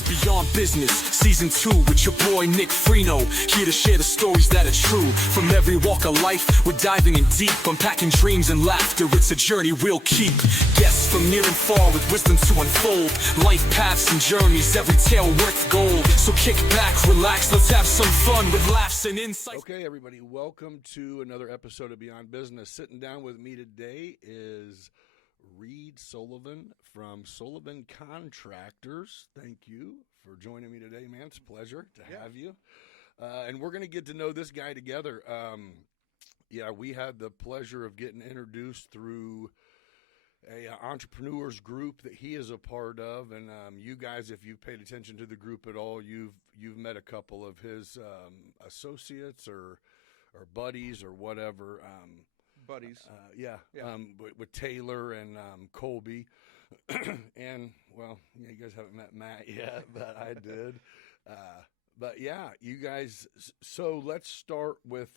is Beyond Business, Season 2 with your boy Nick Freno. Here to share the stories that are true. From every walk of life, we're diving in deep, unpacking dreams and laughter. It's a journey we'll keep. Guests from near and far with wisdom to unfold. Life paths and journeys, every tale worth gold. So kick back, relax, let's have some fun with laughs and insights. Okay, everybody, welcome to another episode of Beyond Business. Sitting down with me today is Reed Sullivan from Sullivan Contractors. Thank you for joining me today, man. It's a pleasure to have you. And we're going to get to know this guy together. We had the pleasure of getting introduced through a entrepreneurs group that he is a part of, and you guys, if you've paid attention to the group at all, you've met a couple of his associates or buddies or whatever. Buddies. With Taylor and Colby. And, well, you guys haven't met Matt yet, but I did. But, yeah, you guys, so let's start with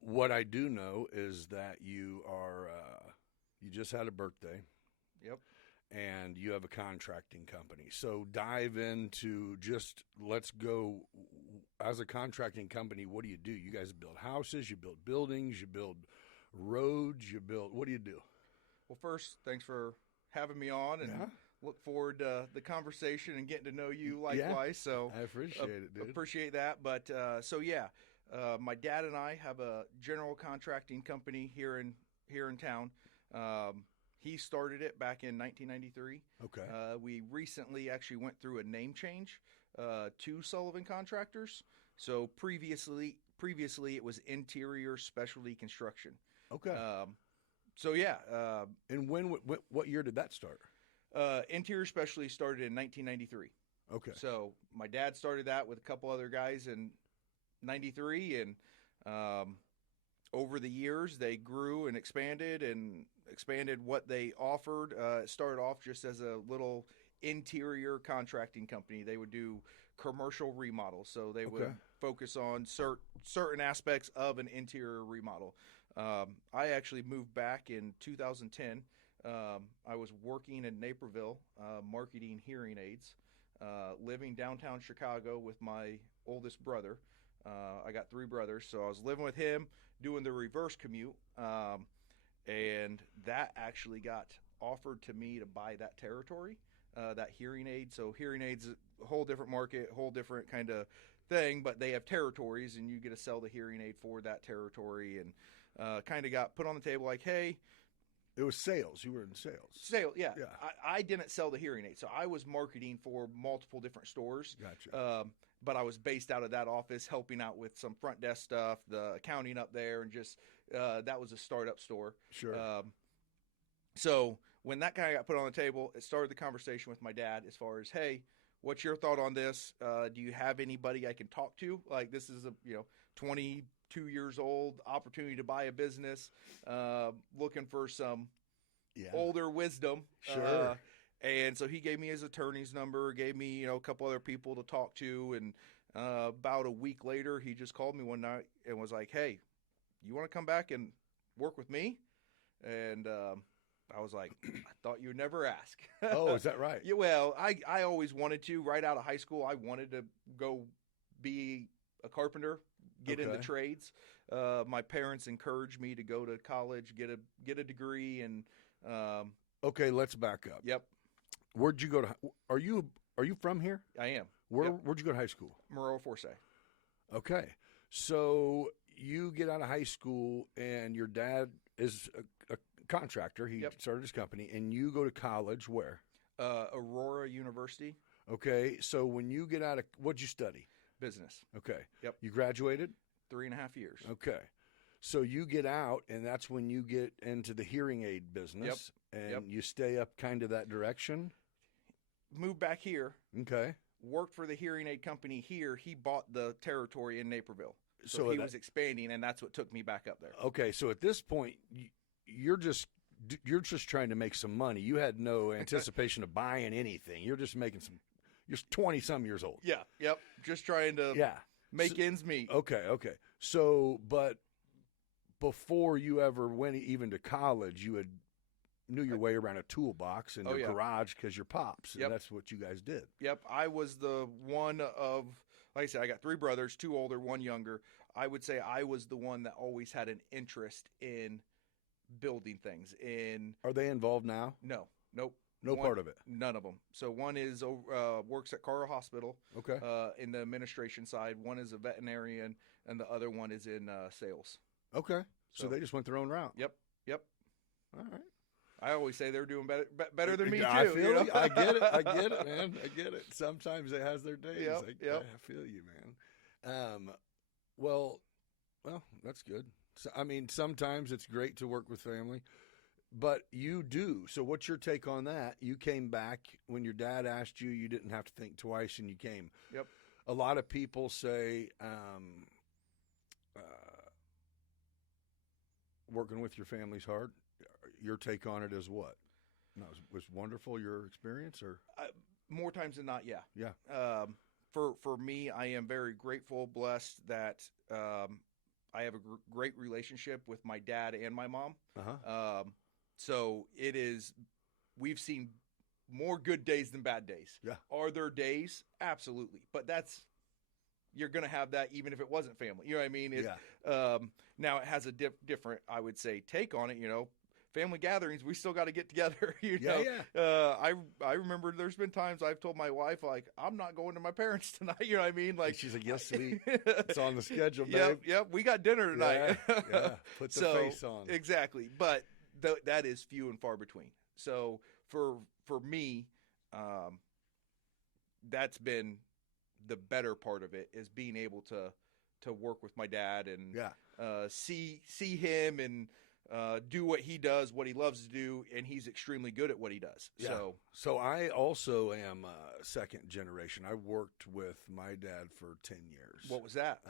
what I do know is that you are, you just had a birthday. Yep. And you have a contracting company. So dive into let's go. As a contracting company, what do? You guys build houses, you build buildings, you build roads, what do you do? Well, first, thanks for having me on, and look forward to the conversation and getting to know you likewise. So I appreciate it, dude. Appreciate that. But my dad and I have a general contracting company here in town. He started it back in 1993. Okay. We recently actually went through a name change to Sullivan Contractors. So previously it was Interior Specialty Construction. Okay. And what year did that start? Interior Specialty started in 1993. Okay. So my dad started that with a couple other guys in 93, and over the years they grew and expanded what they offered. It started off just as a little interior contracting company. They would do commercial remodels, so they would focus on certain aspects of an interior remodel. I actually moved back in 2010. I was working in Naperville, marketing hearing aids, living downtown Chicago with my oldest brother. I got three brothers, so I was living with him, doing the reverse commute, and that actually got offered to me to buy that territory, that hearing aid. So hearing aids, a whole different market, whole different kind of thing, but they have territories, and you get to sell the hearing aid for that territory, and kind of got put on the table like, hey. It was sales. You were in sales. Yeah. I didn't sell the hearing aid, so I was marketing for multiple different stores. Gotcha. But I was based out of that office, helping out with some front desk stuff, the accounting up there, and just that was a startup store. Sure. So when that kind of got put on the table, it started the conversation with my dad as far as, hey, what's your thought on this? Do you have anybody I can talk to? Like, this is a 22 years old, opportunity to buy a business, looking for some older wisdom. Sure. And so he gave me his attorney's number, gave me, a couple other people to talk to. And about a week later, he just called me one night and was like, hey, you want to come back and work with me? And I was like, I thought you'd never ask. Oh, is that right? Yeah, well, I always wanted to. Right out of high school, I wanted to go be a carpenter, get into trades. My parents encouraged me to go to college, get a degree, and okay, let's back up. Yep. Where'd you go to? Are you from here? I am. Where'd you go to high school? Maroa Forsyth. Okay, so you get out of high school, and your dad is a contractor. He started his company, and you go to college where? Aurora University. Okay, so when you get out of, what'd you study? Business. Okay. Yep. You graduated? 3.5 years. Okay. So you get out, and that's when you get into the hearing aid business, and you stay up kind of that direction? Moved back here. Okay. Worked for the hearing aid company here. He bought the territory in Naperville. So he was expanding, and that's what took me back up there. Okay, so at this point, you're just trying to make some money. You had no anticipation of buying anything. You're just making some. You're 20-some years old. Yeah. Yep. Just trying to make ends meet. Okay. So, but before you ever went even to college, you had knew your way around a toolbox in Oh, the yeah. garage because you're pops, and Yep. that's what you guys did. Yep, I was the one of, like I said, I got 3 brothers, 2 older, 1 younger. I would say I was the one that always had an interest in building things. Are they involved now? Nope. No part of it. None of them. So one is works at Carl Hospital Okay. in the administration side. One is a veterinarian, and the other one is in sales. Okay. So So- they just went their own route. Yep. All right. I always say they're doing better than me too. I feel you know? you. I get it. I get it, man. I get it. Sometimes it has their days. Yep. I feel you, man. Well, that's good. So, I mean, sometimes it's great to work with family, but you do. So what's your take on that? You came back when your dad asked you, you didn't have to think twice and you came. Yep. A lot of people say, working with your family's hard. Your take on it is what? No, was wonderful your experience, or More times than not, yeah. yeah, For me, I am very grateful, blessed that I have a great relationship with my dad and my mom. So it is, we've seen more good days than bad days. Yeah. Are there days? Absolutely. But you're going to have that even if it wasn't family. You know what I mean? Now it has a different, I would say, take on it, family gatherings, we still got to get together. I remember there's been times I've told my wife, like, I'm not going to my parents tonight. You know what I mean? Like, she's like, yes, it's on the schedule, babe. Yep, we got dinner tonight. Yeah, put the face on. Exactly, but that is few and far between. So for me, that's been the better part of it, is being able to work with my dad and see him and do what he does, what he loves to do, and he's extremely good at what he does. Yeah. So I also am second generation. I worked with my dad for 10 years. What was that?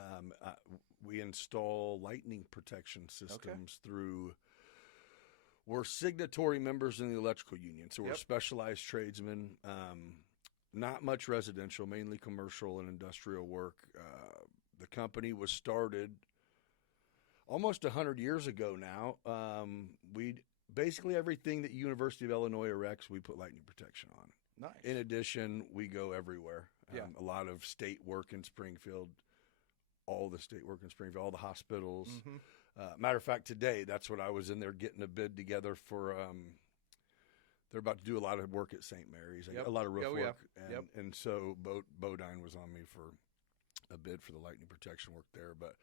We install lightning protection systems through. We're signatory members in the electrical union, so we're specialized tradesmen. Not much residential, mainly commercial and industrial work. The company was started almost 100 years ago now. We basically everything that University of Illinois erects, we put lightning protection on. Nice. In addition, we go everywhere. Yeah. A lot of state work in Springfield, all the state work in Springfield, all the hospitals. Mm-hmm. Matter of fact, today, that's what I was in there getting a bid together for. They're about to do a lot of work at St. Mary's, a lot of roof work. And so Bodine was on me for a bid for the lightning protection work there. But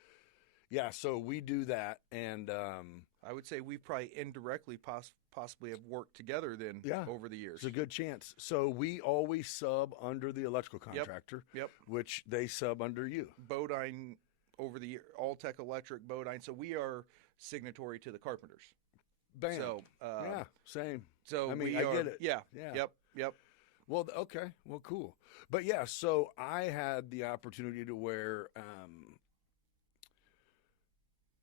yeah, so we do that. And I would say we probably indirectly possibly have worked together then over the years. It's a good chance. So we always sub under the electrical contractor, which they sub under you. Bodine over the year, All Tech Electric, Bodine. So we are signatory to the Carpenters. Bam. So same. So I mean, we I are, get it. Yeah. Yep. Well, okay. Well, cool. But yeah, so I had the opportunity to where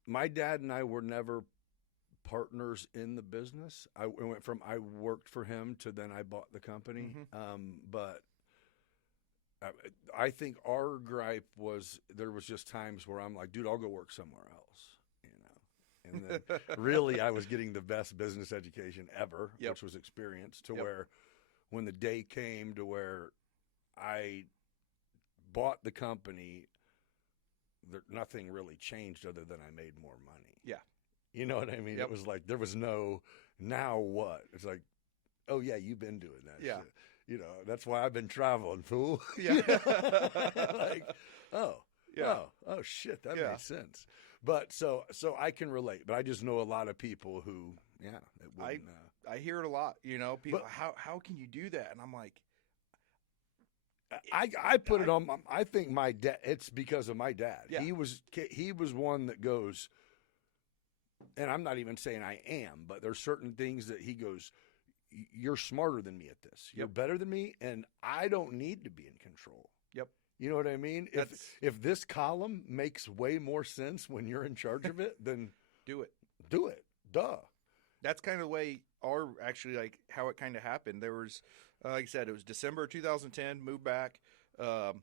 my dad and I were never partners in the business. I went from I worked for him to then I bought the company. But I think our gripe was there was just times where I'm like, dude, I'll go work somewhere else, And then really I was getting the best business education ever, which was experience to where when the day came to where I bought the company, nothing really changed other than I made more money. Yeah. You know what I mean? It was like there was no, now what? It's like, oh, yeah, you've been doing that shit. That's why I've been traveling, fool. Yeah. Oh, shit, that makes sense. But so I can relate, but I just know a lot of people who, it wouldn't. I hear it a lot, people, how can you do that? And I'm like, I put it on. I think my dad. It's because of my dad. Yeah. He was one that goes, and I'm not even saying I am, but there's certain things that he goes. You're smarter than me at this. You're better than me, and I don't need to be in control. Yep. You know what I mean? If this column makes way more sense when you're in charge of it, then do it. Do it. Duh. That's kind of the way how it kind of happened. There was, like I said, it was December 2010, moved back, got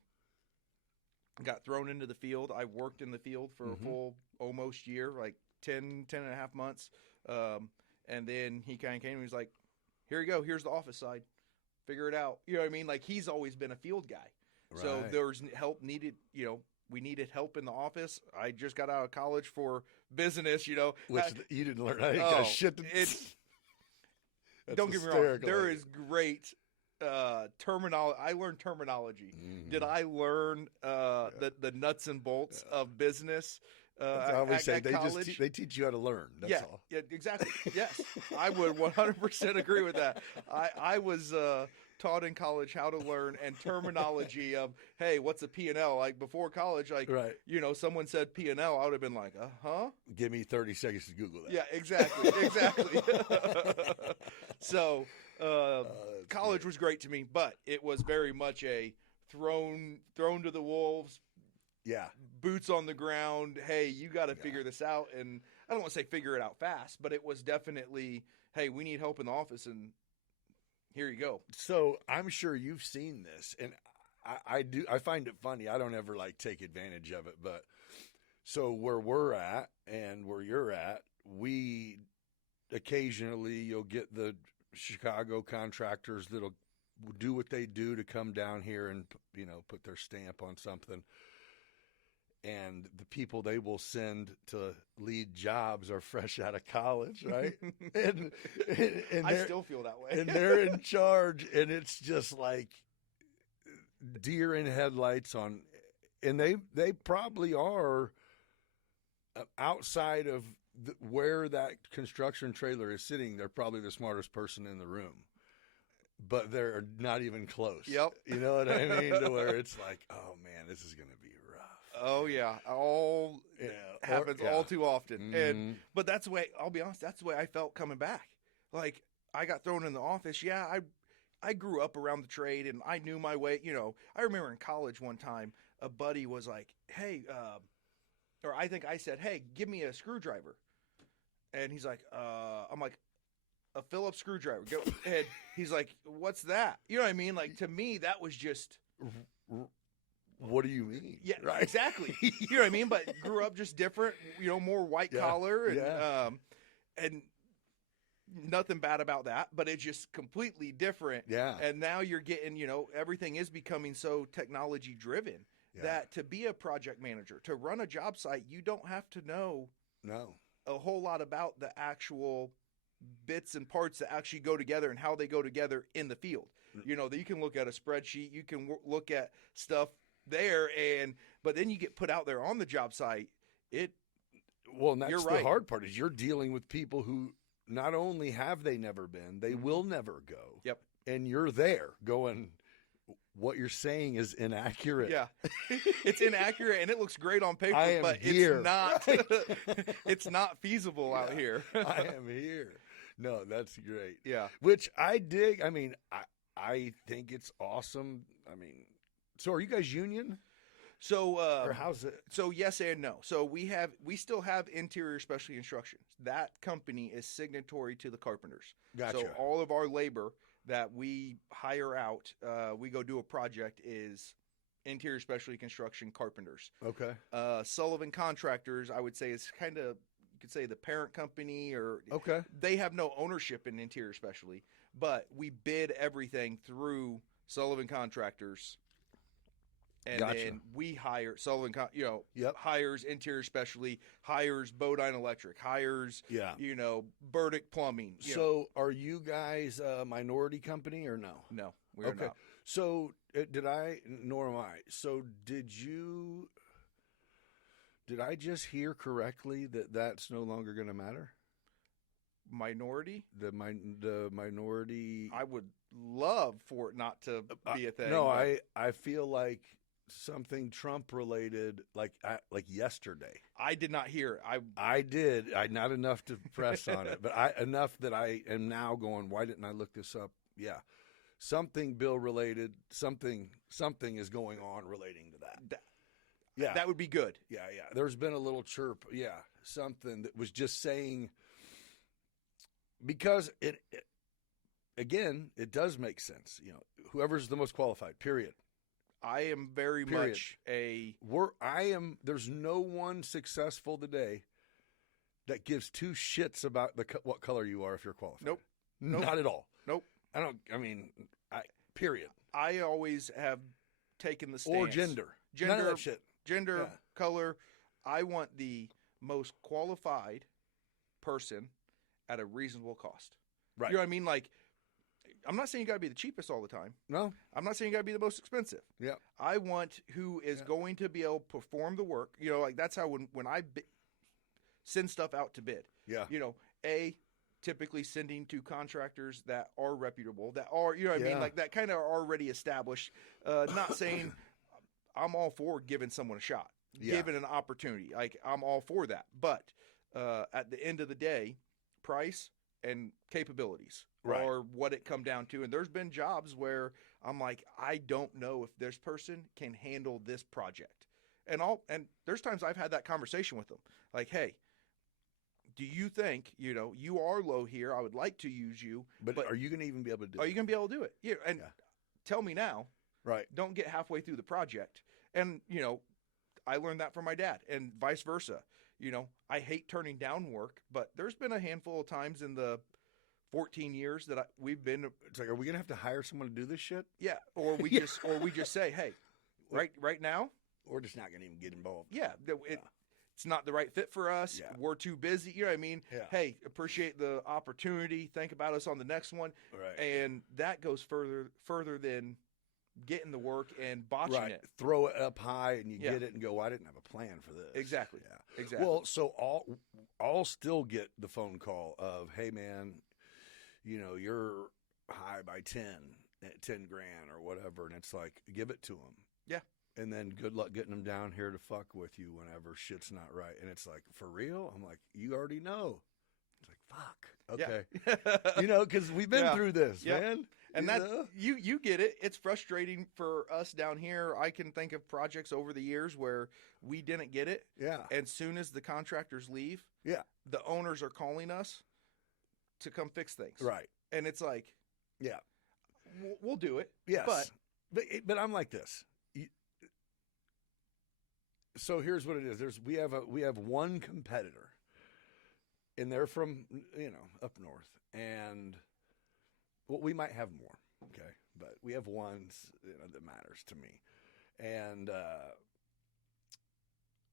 thrown into the field. I worked in the field for a full almost year, like 10 and a half months. And then he kind of came and he was like, here you go. Here's the office side. Figure it out. You know what I mean? Like, he's always been a field guy. Right. So there's help needed, we needed help in the office. I just got out of college for business, Which you didn't learn. I think Oh, shit. Don't get me wrong. There is great terminology. I learned terminology. Mhm. Did I learn the nuts and bolts of business? That's how we say at they college? they teach you how to learn. That's all. Yeah, exactly. Yes, I would 100% agree with that. I was taught in college how to learn and terminology of, hey, what's a P&L? Like, before college, like, Right. Someone said P&L, I would have been like, huh? Give me 30 seconds to Google that. Yeah, exactly. So college was great to me, but it was very much a thrown to the wolves, Yeah. boots on the ground. Hey, you got to figure this out. And I don't want to say figure it out fast, but it was definitely, hey, we need help in the office, and here you go. So I'm sure you've seen this, and I do. I find it funny. I don't ever take advantage of it, but so where we're at and where you're at, we occasionally you'll get the Chicago contractors that'll do what they do to come down here and put their stamp on something. And the people they will send to lead jobs are fresh out of college, right? and I still feel that way. and they're in charge, and it's just like deer in headlights on. And they probably are outside of where that construction trailer is sitting. They're probably the smartest person in the room, but they're not even close. Yep. You know what I mean? To where it's like, oh man, this is going to be rough. Oh yeah, happens all too often. Mm-hmm. But that's the way. I'll be honest. That's the way I felt coming back. Like, I got thrown in the office. Yeah, I grew up around the trade and I knew my way. I remember in college one time a buddy was like, "Hey," or I think I said, "Hey, give me a screwdriver," and he's like, "I'm like, a Phillips screwdriver." Go ahead. He's like, "What's that?" You know what I mean? Like, to me, that was just. What do you mean? Yeah, right? Exactly. You know what I mean? But grew up just different, more white collar and nothing bad about that, but it's just completely different. Yeah. And now you're getting, everything is becoming so technology driven that to be a project manager, to run a job site, you don't have to know a whole lot about the actual bits and parts that actually go together and how they go together in the field. That you can look at a spreadsheet, you can look at stuff there, but then you get put out there on the job site. And that's the hard part is you're dealing with people who not only have they never been, they will never go. Yep. And you're there going, what you're saying is inaccurate. Yeah. It's inaccurate and it looks great on paper, but here. It's not it's not feasible out here. I am here. No, that's great. Yeah. Which I dig. I mean, I think it's awesome. I mean, so are you guys union? So, or how's it? So yes and no. So we still have Interior Specialty Construction. That company is signatory to the Carpenters. Gotcha. So all of our labor that we hire out, we go do a project, is Interior Specialty Construction Carpenters. Okay. Sullivan Contractors, I would say, is kind of, you could say, the parent company, or okay. They have no ownership in Interior Specialty, but we bid everything through Sullivan Contractors. And then we hire Sullivan, hires Interior Specialty, hires Bodine Electric, hires, Burdick Plumbing. So are you guys a minority company or no? No, we're not. So nor am I. So did I just hear correctly that that's no longer going to matter? Minority? The minority. I would love for it not to be a thing. No, I feel like something Trump related, like yesterday. I did not hear it. I did. Not enough to press on it, but enough that I am now going, why didn't I look this up? Yeah. Something bill related, something is going on relating to that. Yeah. That would be good. Yeah. There's been a little chirp. Yeah. Something that was just saying, because it does make sense. Whoever's the most qualified, period. I am very much there's no one successful today that gives two shits about what color you are if you're qualified. Nope. Not at all. Nope. Period. I always have taken the stance. Or gender. None of that shit. Gender, color. I want the most qualified person at a reasonable cost. Right. You know what I mean? Like, I'm not saying you got to be the cheapest all the time. No. I'm not saying you got to be the most expensive. Yeah. I want who is going to be able to perform the work. You know, like that's how when I send stuff out to bid. Yeah. You know, typically sending to contractors that are reputable, that are, you know what I mean? Like that kind of are already established. Not saying I'm all for giving someone a shot, giving an opportunity. Like I'm all for that. But at the end of the day, price and capabilities are what it come down to. And there's been jobs where I'm like, I don't know if this person can handle this project. And there's times I've had that conversation with them. Like, hey, do you think, you are low here? I would like to use you. But are you going to even be able to do it? Are you going to be able to do it? Yeah. And tell me now. Right. Don't get halfway through the project. And, I learned that from my dad and vice versa. I hate turning down work, but there's been a handful of times in the 14 years that we've been. It's like, are we going to have to hire someone to do this shit? Yeah. Or we just say, hey, right now. We're just not going to even get involved. Yeah. It's not the right fit for us. Yeah. We're too busy. You know what I mean? Yeah. Hey, appreciate the opportunity. Think about us on the next one. Right. And that goes further than getting the work and botching it. Throw it up high and you get it and go, I didn't have a plan for this. Exactly. Yeah. Exactly. Well, so I'll still get the phone call of, hey man, you're high by 10 grand or whatever. And it's like, give it to them. Yeah. And then good luck getting them down here to fuck with you whenever shit's not right. And it's like, for real? I'm like, you already know. It's like, fuck. Okay. Yeah. Because we've been through this, man. And you get it. It's frustrating for us down here. I can think of projects over the years where we didn't get it. Yeah. And soon as the contractors leave, the owners are calling us to come fix things. Right. And it's like, yeah, we'll do it. Yes. But I'm like this. So here's what it is. We have one competitor, and they're from up north, and we might have more, okay, but we have one that matters to me, and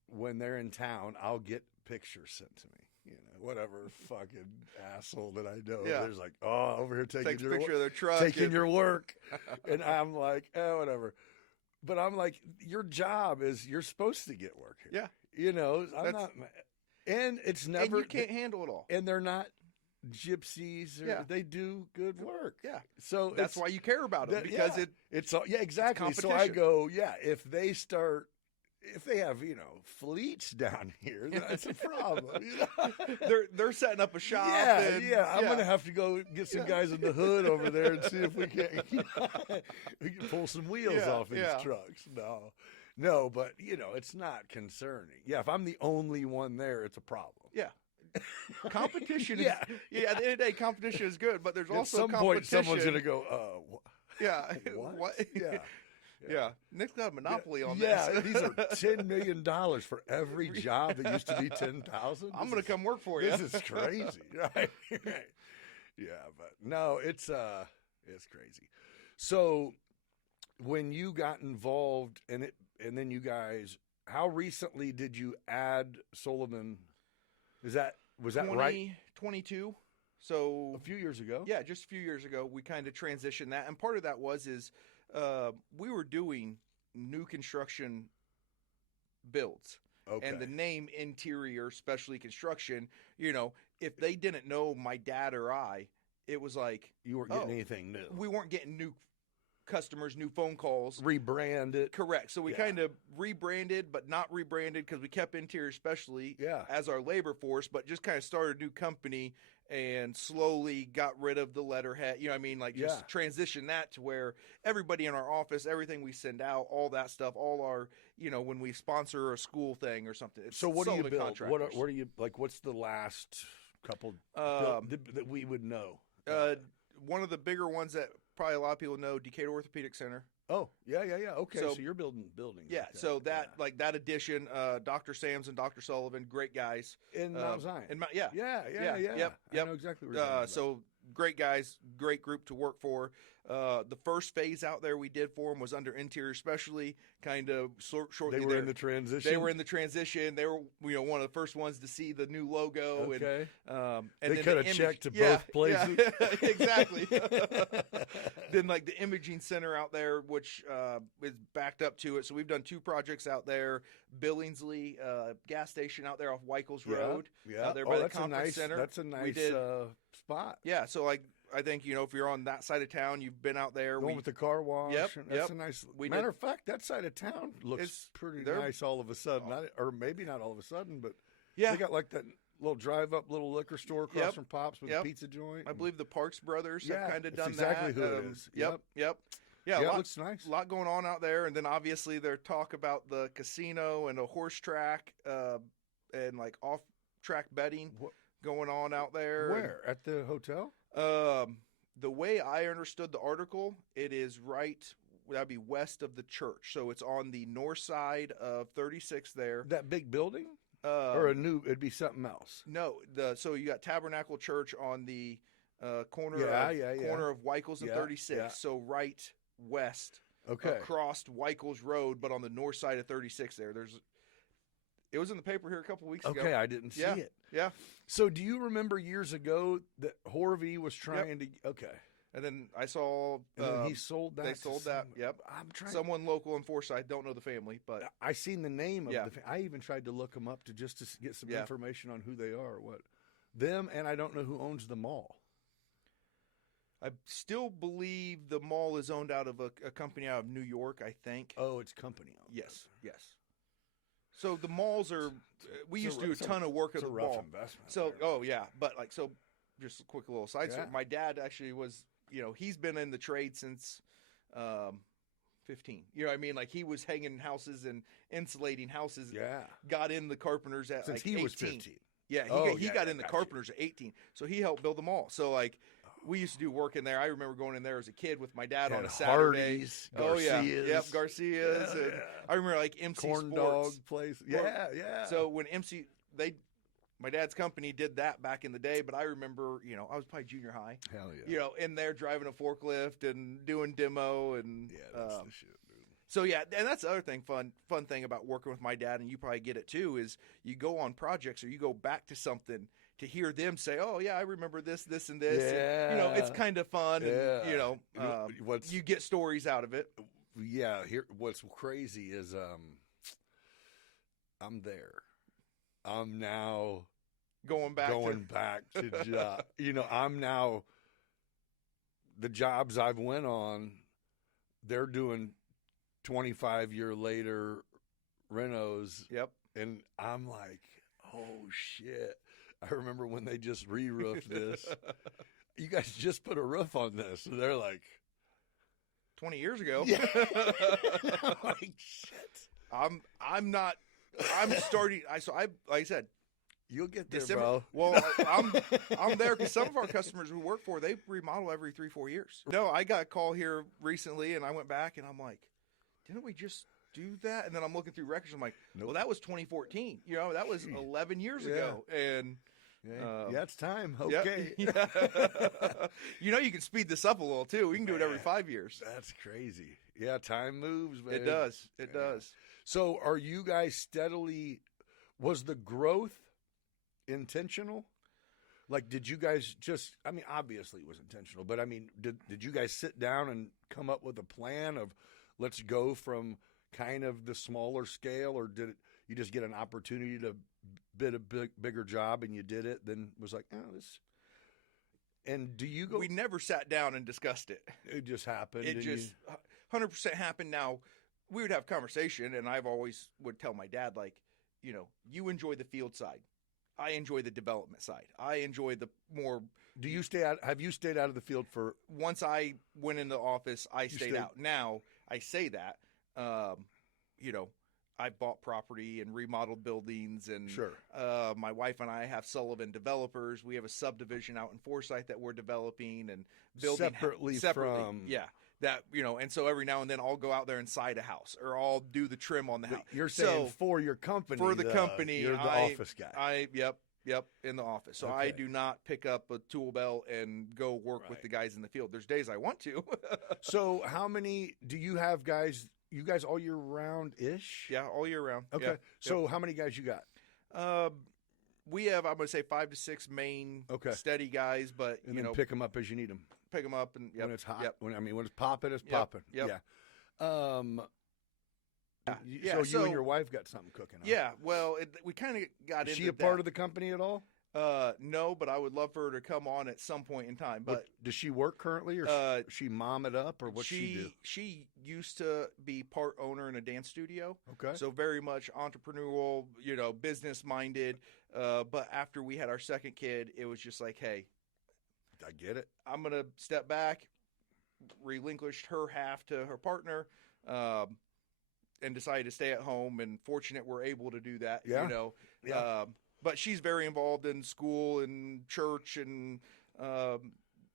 when they're in town, I'll get pictures sent to me. Whatever fucking asshole that I know, there's like, over here taking your picture of their truck, taking your work, and I'm like, whatever. But I'm like, your job is you're supposed to get work here. Yeah. I'm not, and it's never. And you can't handle it all. And they're not gypsies. They do good work. Yeah. So that's why you care about them because it's exactly. It's so I go, if they have, fleets down here, that's a problem. They're setting up a shop. I'm going to have to go get some guys in the hood over there and see if we can pull some wheels off these trucks. No, but it's not concerning. Yeah, if I'm the only one there, it's a problem. Yeah. Competition is at the end of the day, competition is good, but there's also at some point someone's going to go, what? Yeah. Nick's got a monopoly on this. Yeah, these are $10 million for every job that used to be 10,000. I'm going to come work for you. This is crazy, right? Yeah, but no, it's crazy. So when you got involved and then you guys, how recently did you add Sullivan? Was that right? 22. So a few years ago. Yeah, just a few years ago, we kind of transitioned that, and part of that was we were doing new construction builds. Okay. And the name Interior Specialty Construction, if they didn't know my dad or I, it was like you weren't getting anything new. We weren't getting new customers, new phone calls. Rebrand it. Correct. So we kind of rebranded, but not rebranded because we kept Interior Specialty as our labor force, but just kind of started a new company and slowly got rid of the letterhead. Just transition that to where everybody in our office, everything we send out, all that stuff, all our, when we sponsor a school thing or something. It's so what do you build? What are you like? What's the last couple that we would know? One of the bigger ones that probably a lot of people know Decatur Orthopedic Center. Oh, yeah. Okay, So- so you're building buildings. Yeah, like so like that addition, Dr. Sams and Dr. Sullivan, great guys. in Mount Zion. Yeah. Yeah. Yep. I know exactly what you're talking about. So great guys, great group to work for. The first phase out there we did for them was under interior specialty, kind of shortly. they were in the transition. They were in the transition. They were, one of the first ones to see the new logo. Okay. And They then could the have checked to both places. Yeah, exactly. Then like the imaging center out there, which is backed up to it. So we've done 2 projects out there. Billingsley gas station out there off Weichels Road. Yeah. Out there by the that's conference a nice, center. That's a nice We did- spot. Yeah, so like I think if you're on that side of town, you've been out there. The one with the car wash. Yep, and that's yep. a nice. We Matter did- of fact, that side of town looks It's- pretty they're- nice all of a sudden. Or maybe not all of a sudden, but Yeah. they got like that little drive-up little liquor store across Yep, from Pops with yep. a pizza joint. I believe the Parks brothers Yeah, have kind of that's done exactly that. who it is. Yep. Yeah, Yeah, a it lot, looks nice. lot going on out there, and then obviously there's talk about the casino and a horse track and like off-track betting going on out there. Where at the hotel? The way I understood the article, it is that'd be west of the church, so it's on the north side of 36 there. That big building, or a new? It'd be something else. No, so you got Tabernacle Church on the corner Yeah. of Weichels and Yeah, 36, yeah. so right west Okay. across Weichels Road, but on the north side of 36 there. It was in the paper here a couple weeks ago. Okay, I didn't see Yeah. it. Yeah, So, do you remember years ago that Horvey was trying to? Okay, and then I saw and then he sold that. they to sold that. someone. Yep, I'm trying. someone local in Forsyth. Don't know the family, but I seen the name of Yeah. I even tried to look them up to get some Yeah. information on who they are. What them, and I don't know who owns the mall. I still believe the mall is owned out of a company out of New York. I think. Oh, it's company owned. Yes. So the malls are. We It's used to do a ton of work at It's a the rough mall. investment. So, there. yeah, but like, so just a quick little side story. Yeah. My dad actually was, he's been in the trade since 15. You know what I mean? Like he was hanging houses and insulating houses. yeah, Got in the carpenters at since like he 18. was 15. Yeah, he got in the carpenters at 18. So he helped build them all. So like we used to do work in there. I remember going in there as a kid with my dad on And a Saturday. Hardee's, Oh yeah, Garcia's. yep, Garcia's. Yeah, and yeah. I remember like MC Corn Sports. dog place. Well, Yeah. So when my dad's company did that back in the day, but I remember, I was probably junior high, hell yeah. in there driving a forklift and doing demo and Yeah, that's the shit, dude. so yeah, and that's the other thing, fun thing about working with my dad, and you probably get it too, is you go on projects or you go back to something to hear them say, "Oh yeah, I remember this, this, and this." And, Yeah. it's kind of fun, and Yeah. What's you get stories out of it. yeah, here what's crazy is I'm there. I'm now Going back to job. I'm now the jobs I've went on, they're doing 25-year later renos, Yep. and I'm like, oh shit. I remember when they just re-roofed this. You guys just put a roof on this. And they're like, 20 years ago. yeah. I'm like, shit. I'm not. I'm starting. Like I said, You'll get there, December. bro. Well, I'm there because some of our customers we work for, they remodel every 3-4 years. No, I got a call here recently, and I went back and I'm like, didn't we just do that? And then I'm looking through records. I'm like, Nope. well, that was 2014. That was 11 years Yeah. ago. And Yeah, it's time. yep. Okay. You can speed this up a little too. We can do it every Man. 5 years. That's crazy. Yeah, time moves, man. It does. It Yeah. does. So are you guys steadily, was the growth intentional? Like, did you guys just, obviously it was intentional, but did you guys sit down and come up with a plan of let's go from kind of the smaller scale, or you just get an opportunity to bid a bigger job and you did it, then was like, this, and do you go, We never sat down and discussed it. it just happened. It and just 100% happened. Now, we would have conversation, and I've always would tell my dad, like, you enjoy the field side. I enjoy the development side. I enjoy the more. do you stay out, have you stayed out of the field for, Once I went into the office, I stayed stayed- out. Now, I say that, I've bought property and remodeled buildings, and Sure. my wife and I have Sullivan Developers. We have a subdivision out in Forsyth that we're developing and building Separately from- Yeah, that and so every now and then I'll go out there and side a house, or I'll do the trim on the house. You're saying So, for your company, for the company, you're the office guy. Yep, in the office. So Okay. I do not pick up a tool belt and go work with Right. the guys in the field. There's days I want to. So how many do you have, guys? You guys all year round ish? Yeah, all year round. Okay. Yeah. So how many guys you got? We have, I'm going to say, 5 to 6 main Okay. steady guys, but And then pick them up as you need them. pick them up and When it's hot. Yep. When it's popping, it's Yep, popping. yep. Yeah. Yeah, So you so- and your wife got something cooking. Huh? Yeah, well, we kind of got Is into she a part of the company at all? No, but I would love for her to come on at some point in time. But Does she work currently, or she mom it up, or what she do? She used to be part owner in a dance studio. Okay. So very much entrepreneurial, business minded. But after we had our second kid, it was just like, hey, I get it. I'm going to step back, relinquished her half to her partner, and decided to stay at home. And fortunate we're able to do that. Yeah. Yeah. But she's very involved in school and church, and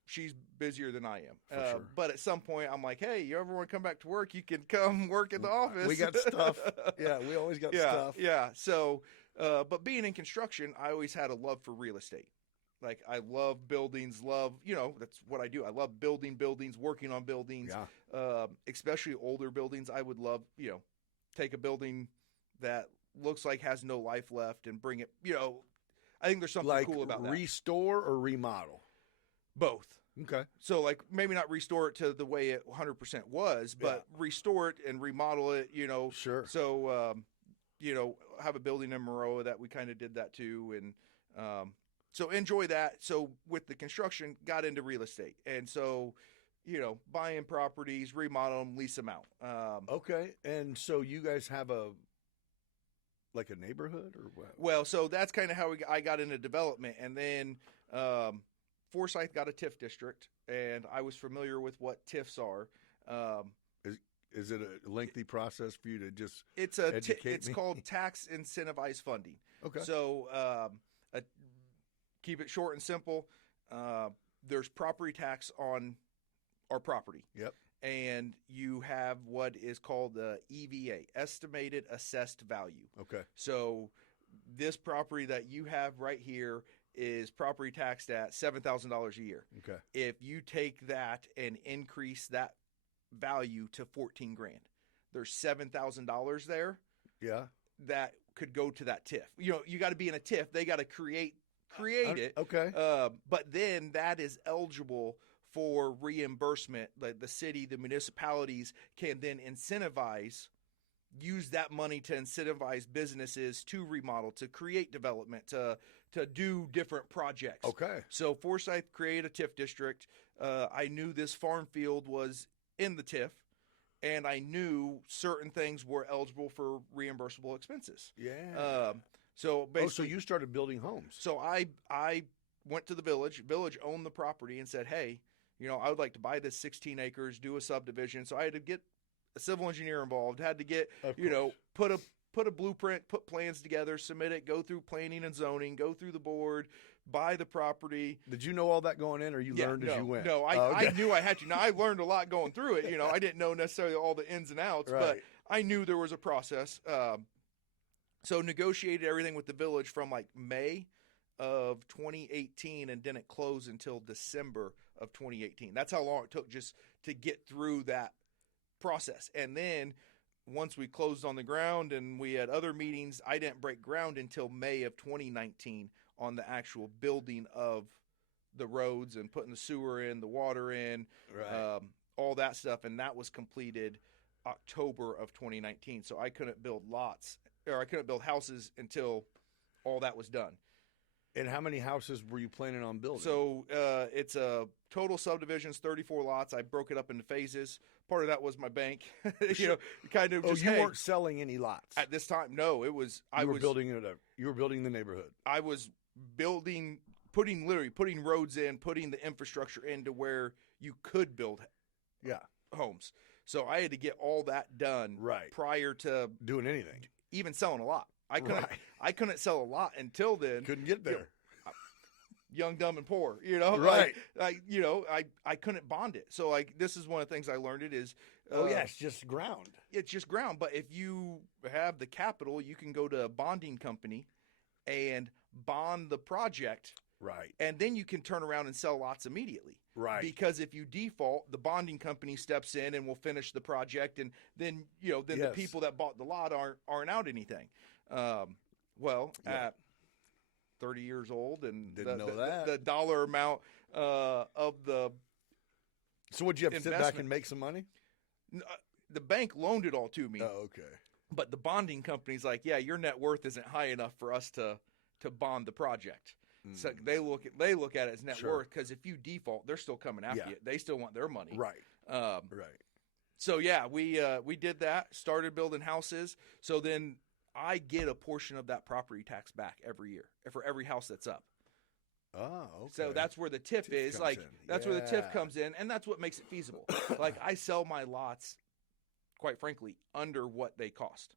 she's busier than I am. For sure. But at some point, I'm like, hey, you ever want to come back to work? You can come work in the office. We got stuff. Yeah, we always got stuff. Yeah. So, but being in construction, I always had a love for real estate. Like, I love buildings, that's what I do. I love building buildings, working on buildings, especially older buildings. I would love, take a building that looks like has no life left and bring it, I think there's something Like cool about that. restore or remodel? Both. Okay. So, like, maybe not restore it to the way it 100% was, but restore it and remodel it, Sure. So, have a building in Maroa that we kind of did that too. And so enjoy that. So with the construction, got into real estate. And so, buying properties, remodel them, lease them out. Okay. And so you guys have a neighborhood or what? Well, so that's kind of how I got into development. And then Forsyth got a TIF district, and I was familiar with what TIFs are. Is it a lengthy process for you to just It's educate me? called tax incentivized funding. Okay. So keep it short and simple. There's property tax on our property. Yep. And you have what is called the EVA, estimated assessed value. Okay. So this property that you have right here is property taxed at $7,000 a year. Okay. If you take that and increase that value to 14 grand, there's $7,000 there. Yeah. That could go to that TIF. You got to be in a TIF. They got to create it. Okay. But then that is eligible for reimbursement. Like the city, the municipalities can then use that money to incentivize businesses to remodel, to create development, to do different projects. Okay. So Forsyth created a TIF district. I knew this farm field was in the TIF, and I knew certain things were eligible for reimbursable expenses. Yeah. So basically, so you started building homes. So I went to the village. Village owned the property and said, hey, I would like to buy this 16 acres, do a subdivision. So I had to get a civil engineer involved, had to get, Of course. put a blueprint, put plans together, submit it, go through planning and zoning, go through the board, buy the property. Did you know all that going in, or you learned as you went? No, I knew I had to. Now, I learned a lot going through it. I didn't know necessarily all the ins and outs, Right. but I knew there was a process. So negotiated everything with the village from like May of 2018 and didn't close until December of 2018. That's how long it took just to get through that process. And then once we closed on the ground and we had other meetings, I didn't break ground until May of 2019 on the actual building of the roads and putting the sewer in, the water in, Right. all that stuff. And that was completed October of 2019. So I couldn't build houses until all that was done. And how many houses were you planning on building? So it's a total subdivisions, 34 lots. I broke it up into phases. Part of that was my bank. Kind of. Just, you weren't selling any lots at this time. No, it was. You were building the neighborhood. I was putting roads in, putting the infrastructure into where you could build. Yeah. Homes. So I had to get all that done Right. prior to Doing anything. even selling a lot. I couldn't Right. I couldn't sell a lot until then. Couldn't get there. Young, dumb, and poor, you know, Right. I couldn't bond it. So like, this is one of the things I learned it is, It's just ground. it's just ground. But if you have the capital, you can go to a bonding company and bond the project, Right. and then you can turn around and sell lots immediately. Right. Because if you default, the bonding company steps in and will finish the project, and then the Yes. people that bought the lot aren't out anything. At 30 years old and Didn't know that. the dollar amount of the So would you have to sit back investment. and make some money? the bank loaned it all to me, Oh, okay. but the bonding company's like, yeah, your net worth isn't high enough for us to bond the project. So they look at it as net Sure. worth, because if you default, they're still coming after Yeah. you. They still want their money. Right. Right. So yeah, we did that. Started building houses. So then I get a portion of that property tax back every year for every house that's up. Oh, okay. So that's where the TIF is. comes Like in. that's where the TIF Yeah. comes in, and that's what makes it feasible. Like I sell my lots, quite frankly, under what they cost.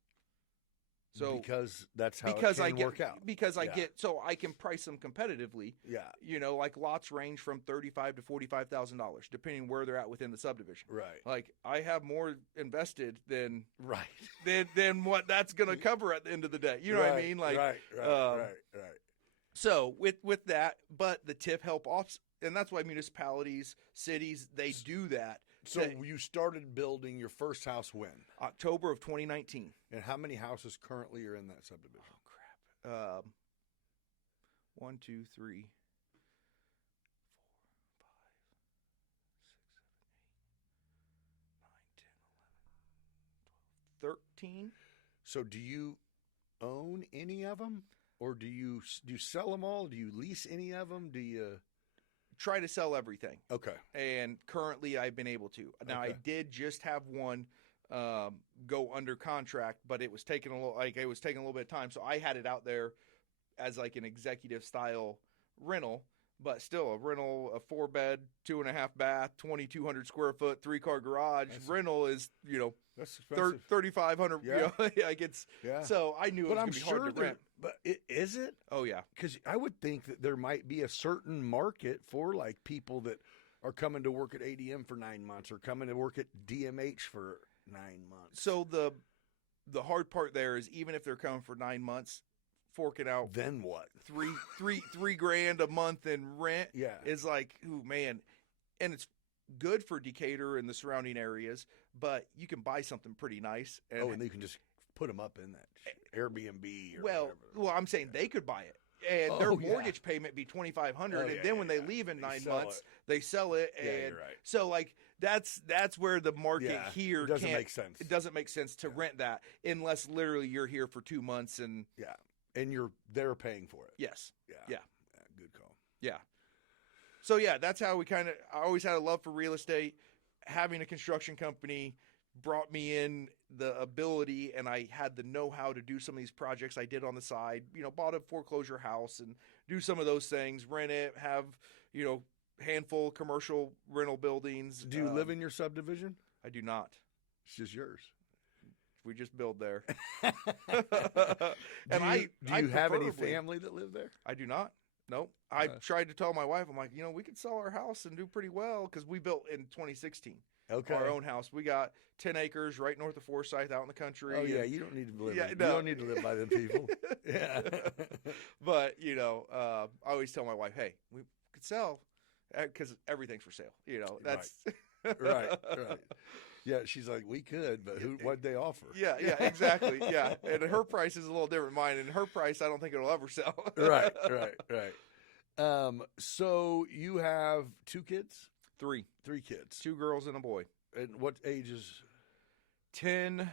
So because that's how because it I can get work out. because I Yeah. get so I can price them competitively. Yeah. Like lots range from $35,000 to $45,000, depending where they're at within the subdivision. Right. Like I have more invested than Right. than what that's going to cover at the end of the day. You know what I mean? Like right. Right. so with that, but the TIF help off, and that's why municipalities, cities, they do that. So you started building your first house when? October of 2019. And how many houses currently are in that subdivision? Oh crap! 1, 2, 3, 4, 5, 6, 7, 8, 9, 10, 11, 12, 13. So do you own any of them, or do you sell them all? Do you lease any of them? Do you Try to sell everything. Okay. And currently I've been able to. Now I Okay. did just have one go under contract, but it was taking a little bit of time. So I had it out there as like an executive style rental, but still a rental, a 4-bed, 2.5 bath, 2,200 square foot, 3-car garage rental is, That's expensive. 3,500. Yeah. Like it's, Yeah. so I knew it But was I'm going to be sure hard to rent. But is it? Oh yeah. Because I would think that there might be a certain market for like people that are coming to work at ADM for 9 months or coming to work at DMH for 9 months. So the hard part there is, even if they're coming for 9 months, forking out Then what? three grand a month in rent Yeah. is like, ooh man. And it's good for Decatur and the surrounding areas, but you can buy something pretty nice. And, And you can just put them up in that Airbnb or well, whatever. I'm saying they could buy it, and Oh, their yeah. mortgage payment be $2,500, Oh, and yeah, then when yeah, they leave in They 9 sell months, it. they sell it, Yeah, and you're right. so like that's where the market Yeah, here it doesn't can't make sense. It doesn't make sense to Yeah. rent that unless literally you're here for 2 months, and Yeah. And they're paying for it. yes, Yeah. Yeah. Good call. yeah. So yeah, that's how I always had a love for real estate. Having a construction company brought me in the ability, and I had the know-how to do some of these projects I did on the side. Bought a foreclosure house and do some of those things, rent it, have, handful of commercial rental buildings. Do you live in your subdivision? I do not. It's just yours. We just build there. Do And you have any preferably- family that live there? I do not. Nope. I tried to tell my wife, I'm like, we could sell our house and do pretty well, because we built in 2016. Okay. Our own house. We got 10 acres right north of Forsyth out in the country. Oh, yeah. and- You don't need to live Yeah, You no. don't need to live by them people. Yeah. But, I always tell my wife, hey, we could sell, because everything's for sale. That's Right. Yeah, she's like, we could, but what'd they offer? Yeah, exactly. Yeah. And her price is a little different than mine, and her price, I don't think it'll ever sell. Right. So you have 2 kids? 3 kids. 2 girls and a boy. And what ages? 10,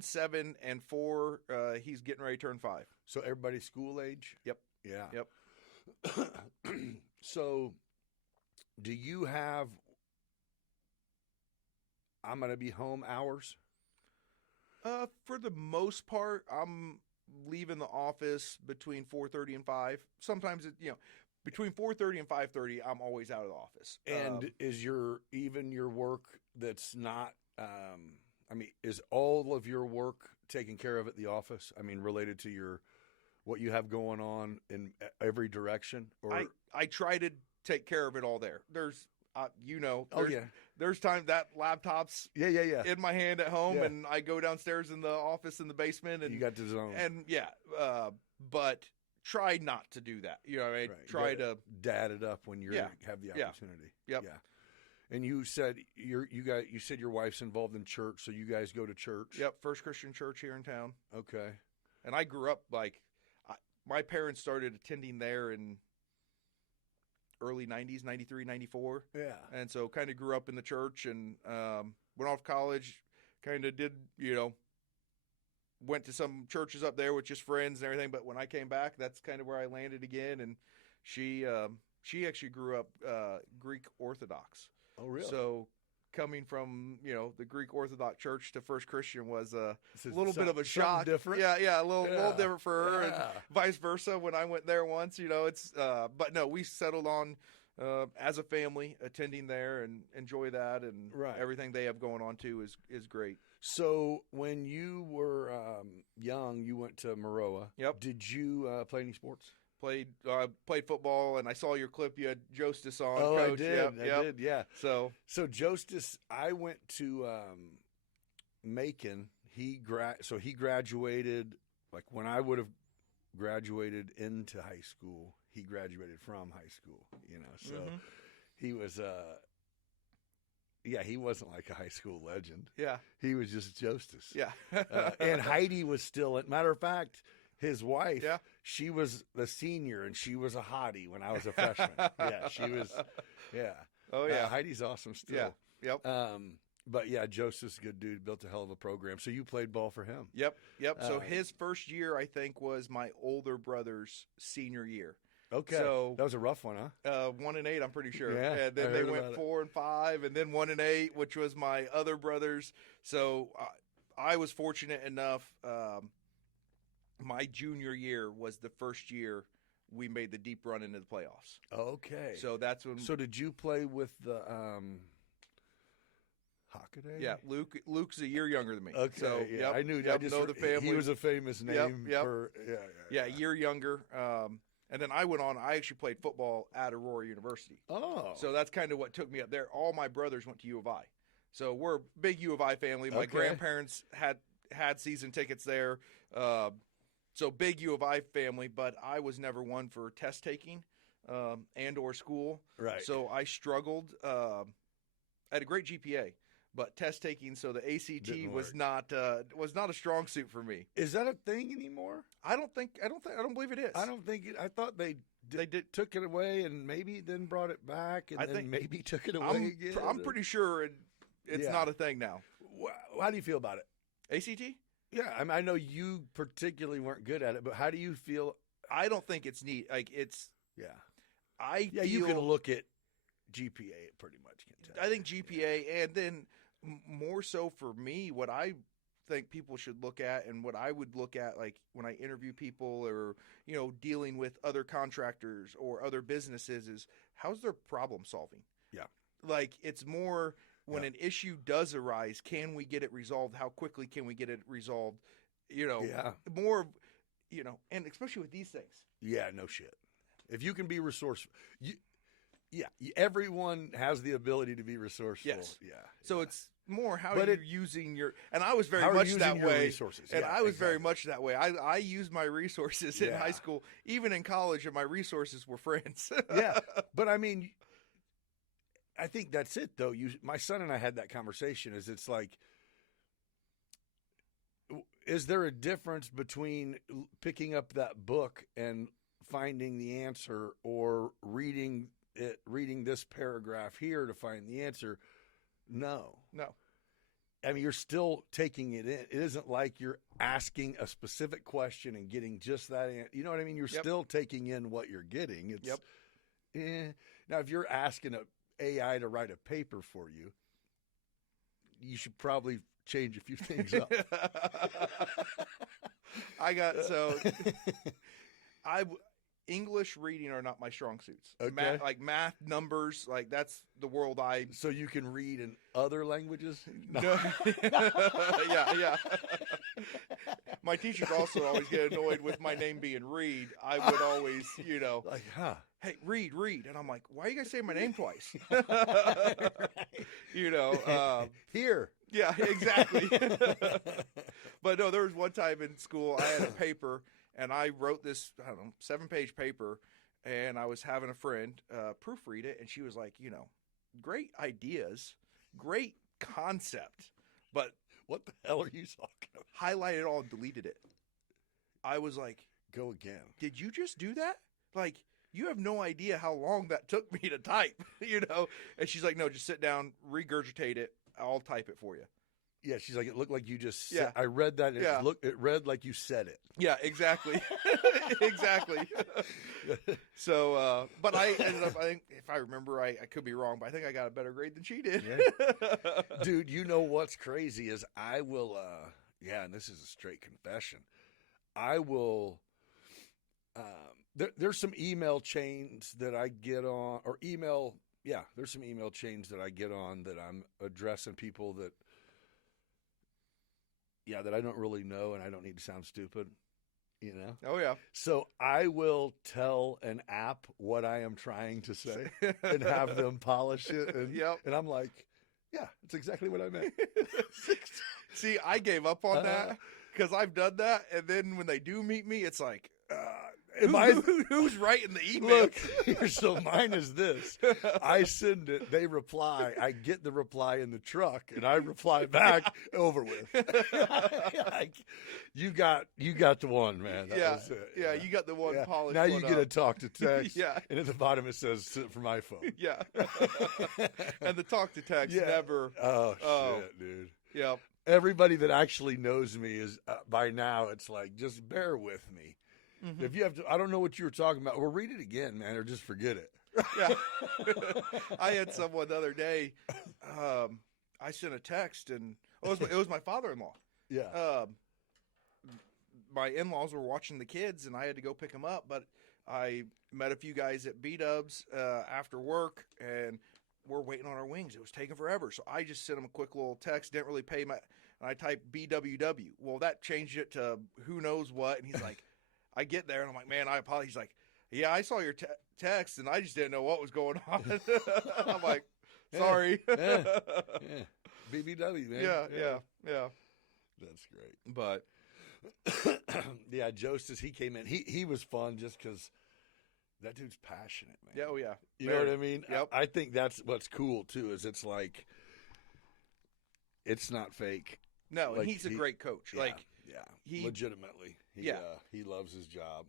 7, and 4. He's getting ready to turn 5. So everybody's school age? Yep. Yeah. Yep. So do you have I'm going to be home hours? For the most part, I'm leaving the office between 4:30 and 5. Sometimes between 4:30 and 5:30, I'm always out of the office. And is your work that's not I mean, is all of your work taken care of at the office? I mean, related to what you have going on in every direction? Or I try to take care of it all there. There's yeah, there's time that laptop's yeah. in my hand at home, Yeah. and I go downstairs in the office in the basement, and You got the zone. and but try not to do that. You know what I mean? Right. Try You gotta to dad it up when you Yeah. have the Yeah. opportunity. Yep. Yeah. And you said you said your wife's involved in church, so you guys go to church. First Christian Church here in town. Okay. And I grew up my parents started attending there in early 90s, 93, 94. Yeah. And so kind of grew up in the church, and went off to college, kind of did, went to some churches up there with just friends and everything. But when I came back, that's kind of where I landed again. And she actually grew up Greek Orthodox. Oh, really? So coming from, the Greek Orthodox Church to First Christian was a This is little bit of a something shock. different? Yeah, a little different for her, Yeah. and vice versa when I went there once. It's but no, we settled on as a family attending there and enjoy that, and Right. everything they have going on too is great. So when you were young, you went to Maroa. Yep. Did you play any sports? Played football, and I saw your clip. You had Jostis on. Oh, Coach. I did. Yep, I yep. did. Yeah. So Jostis, I went to Macon. He graduated like when I would have graduated into high school. He graduated from high school. So Mhm. he was. He wasn't like a high school legend. yeah, He was just Jostis. yeah. And Heidi was still. Matter of fact, his wife. Yeah. She was the senior, and she was a hottie when I was a freshman. Yeah, she was. Yeah. Oh yeah, Heidi's awesome still. yeah. Yep. But yeah, Joseph's a good dude, built a hell of a program. So you played ball for him. Yep. So Uh, his first year, I think, was my older brother's senior year. Okay. So- that was a rough one, huh? 1-8, I'm pretty sure. Yeah, And I then they heard went about it. 4-5, and then 1-8, which was my other brother's. So I was fortunate enough. My junior year was the first year we made the deep run into the playoffs. Okay. So that's when. So did you play with the Hockaday? Yeah, Luke's a year younger than me. Okay. So, yeah, yep, I knew. Yep, I just know the family. He was a famous name yep. for. Yeah, a year younger. And then I went on. I actually played football at Aurora University. Oh. So that's kind of what took me up there. All my brothers went to U of I. So we're a big U of I family. My Okay. grandparents had season tickets there. So big U of I family, but I was never one for test taking and or school. Right. So I struggled. I had a great GPA, but test taking, so the ACT Didn't was work. not a strong suit for me. Is that a thing anymore? I don't believe it is. I don't think it. I thought they took it away and maybe then brought it back and I then think- maybe took it away I'm again. I'm pretty sure it's Yeah. not a thing now. How do you feel about it? ACT? Yeah, I mean, I know you particularly weren't good at it, but how do you feel? I don't think it's neat. Like it's. Yeah, I yeah, feel, you can look at GPA. It pretty much can tell. I think GPA, and then more so for me, what I think people should look at, and what I would look at, like when I interview people or dealing with other contractors or other businesses, is how's their problem solving. Yeah. Like it's more when Yeah. an issue does arise, can we get it resolved? How quickly can we get it resolved? Yeah, More of, and especially with these things. yeah, no shit. If you can be resourceful, everyone has the ability to be resourceful. Yes. Yeah. So yeah. it's more how But you're using your, and I was very How are you much using that your way. resources? And Yeah, I was very exactly. much that way. I used my resources in Yeah. high school, even in college, and my resources were friends. Yeah, but I mean, I think that's it though. My son and I had that conversation. It's like, is there a difference between picking up that book and finding the answer, or reading this paragraph here to find the answer? No. No. I mean, you're still taking it in. It isn't like you're asking a specific question and getting just that answer. You know what I mean? You're Yep. still taking in what you're getting. It's, Yep. Now, if you're asking a AI to write a paper for you, you should probably change a few things up. English, reading are not my strong suits. Okay. Like math, numbers, like that's the world I. So you can read in other languages? No. Yeah. My teachers also always get annoyed with my name being Reed. I would always, Like, huh? hey, Reed, and I'm like, why are you guys saying my name twice? Here. Yeah, exactly. But no, there was one time in school I had a paper and I wrote this, 7-page paper, and I was having a friend proofread it, and she was like, great ideas, great concept, but What the hell are you talking about? highlighted it all and deleted it. I was like, Go again. did you just do that? Like, you have no idea how long that took me to type, And she's like, no, just sit down, regurgitate it. I'll type it for you. Yeah, she's like, it looked like you just said, Yeah. I read that. And Yeah. it read like you said it. Yeah, exactly. Exactly. So, but I ended up, I think, if I remember, I could be wrong, but I think I got a better grade than she did. Yeah. Dude, you know what's crazy is I will, and this is a straight confession. I will, there's some email chains that I get on, there's some email chains that I get on that I'm addressing people that I don't really know, and I don't need to sound stupid, Oh, yeah. So I will tell an app what I am trying to say and have them polish it. And, Yep. and I'm like, yeah, it's exactly what I meant. See, I gave up on that because I've done that. And then when they do meet me, it's like, who's writing the email? Look, so mine is this. I send it, they reply, I get the reply in the truck, and I reply back, over with. Like, you got the one, man. That was it. Yeah, you got the one polished. Now you one get a up. talk to text, Yeah. and at the bottom it says for my phone. Yeah. And the talk to text never. Oh, shit, dude. Yep. Everybody that actually knows me is, by now, it's like, just bear with me. Mm-hmm. If you have to, I don't know what you were talking about. Well, read it again, man, or just forget it. Yeah. I had someone the other day. I sent a text, and it was my father-in-law. Yeah. My in-laws were watching the kids, and I had to go pick them up. But I met a few guys at B-Dubs after work, and we're waiting on our wings. It was taking forever, so I just sent him a quick little text. Didn't really pay my. And I typed BWW. Well, that changed it to who knows what, and he's like. I get there, and I'm like, man, I apologize. He's like, yeah, I saw your text, and I just didn't know what was going on. I'm like, sorry. Yeah. BBW, man. Yeah. That's great. But, yeah, Jostis, he came in. He was fun just because that dude's passionate, man. yeah, oh, yeah. You know what I mean? Yep. I think that's what's cool, too, is it's like, it's not fake. No, Like, and he's a great coach. Yeah, Like, he legitimately. He loves his job.